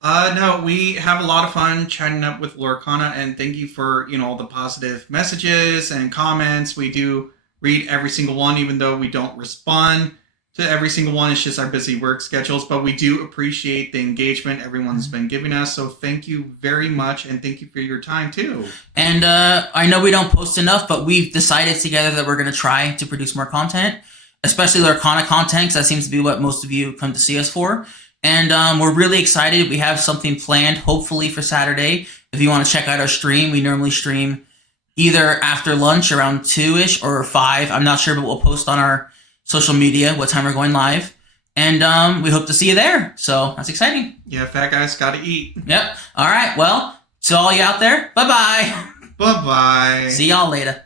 No, we have a lot of fun chatting up with Lorcana, and thank you for, all the positive messages and comments. We do read every single one, even though we don't respond to every single one. It's just our busy work schedules, but we do appreciate the engagement everyone's been giving us. So thank you very much, and thank you for your time too. And I know we don't post enough, but we've decided together that we're going to try to produce more content, especially Lorcana content, because that seems to be what most of you come to see us for. And we're really excited. We have something planned, hopefully for Saturday. If you want to check out our stream, we normally stream either after lunch around 2-ish or 5. I'm not sure, but we'll post on our social media what time we're going live. And we hope to see you there. So that's exciting. Yeah, fat guys gotta eat. Yep. All right. Well, to all you out there, bye-bye. Bye-bye. See y'all later.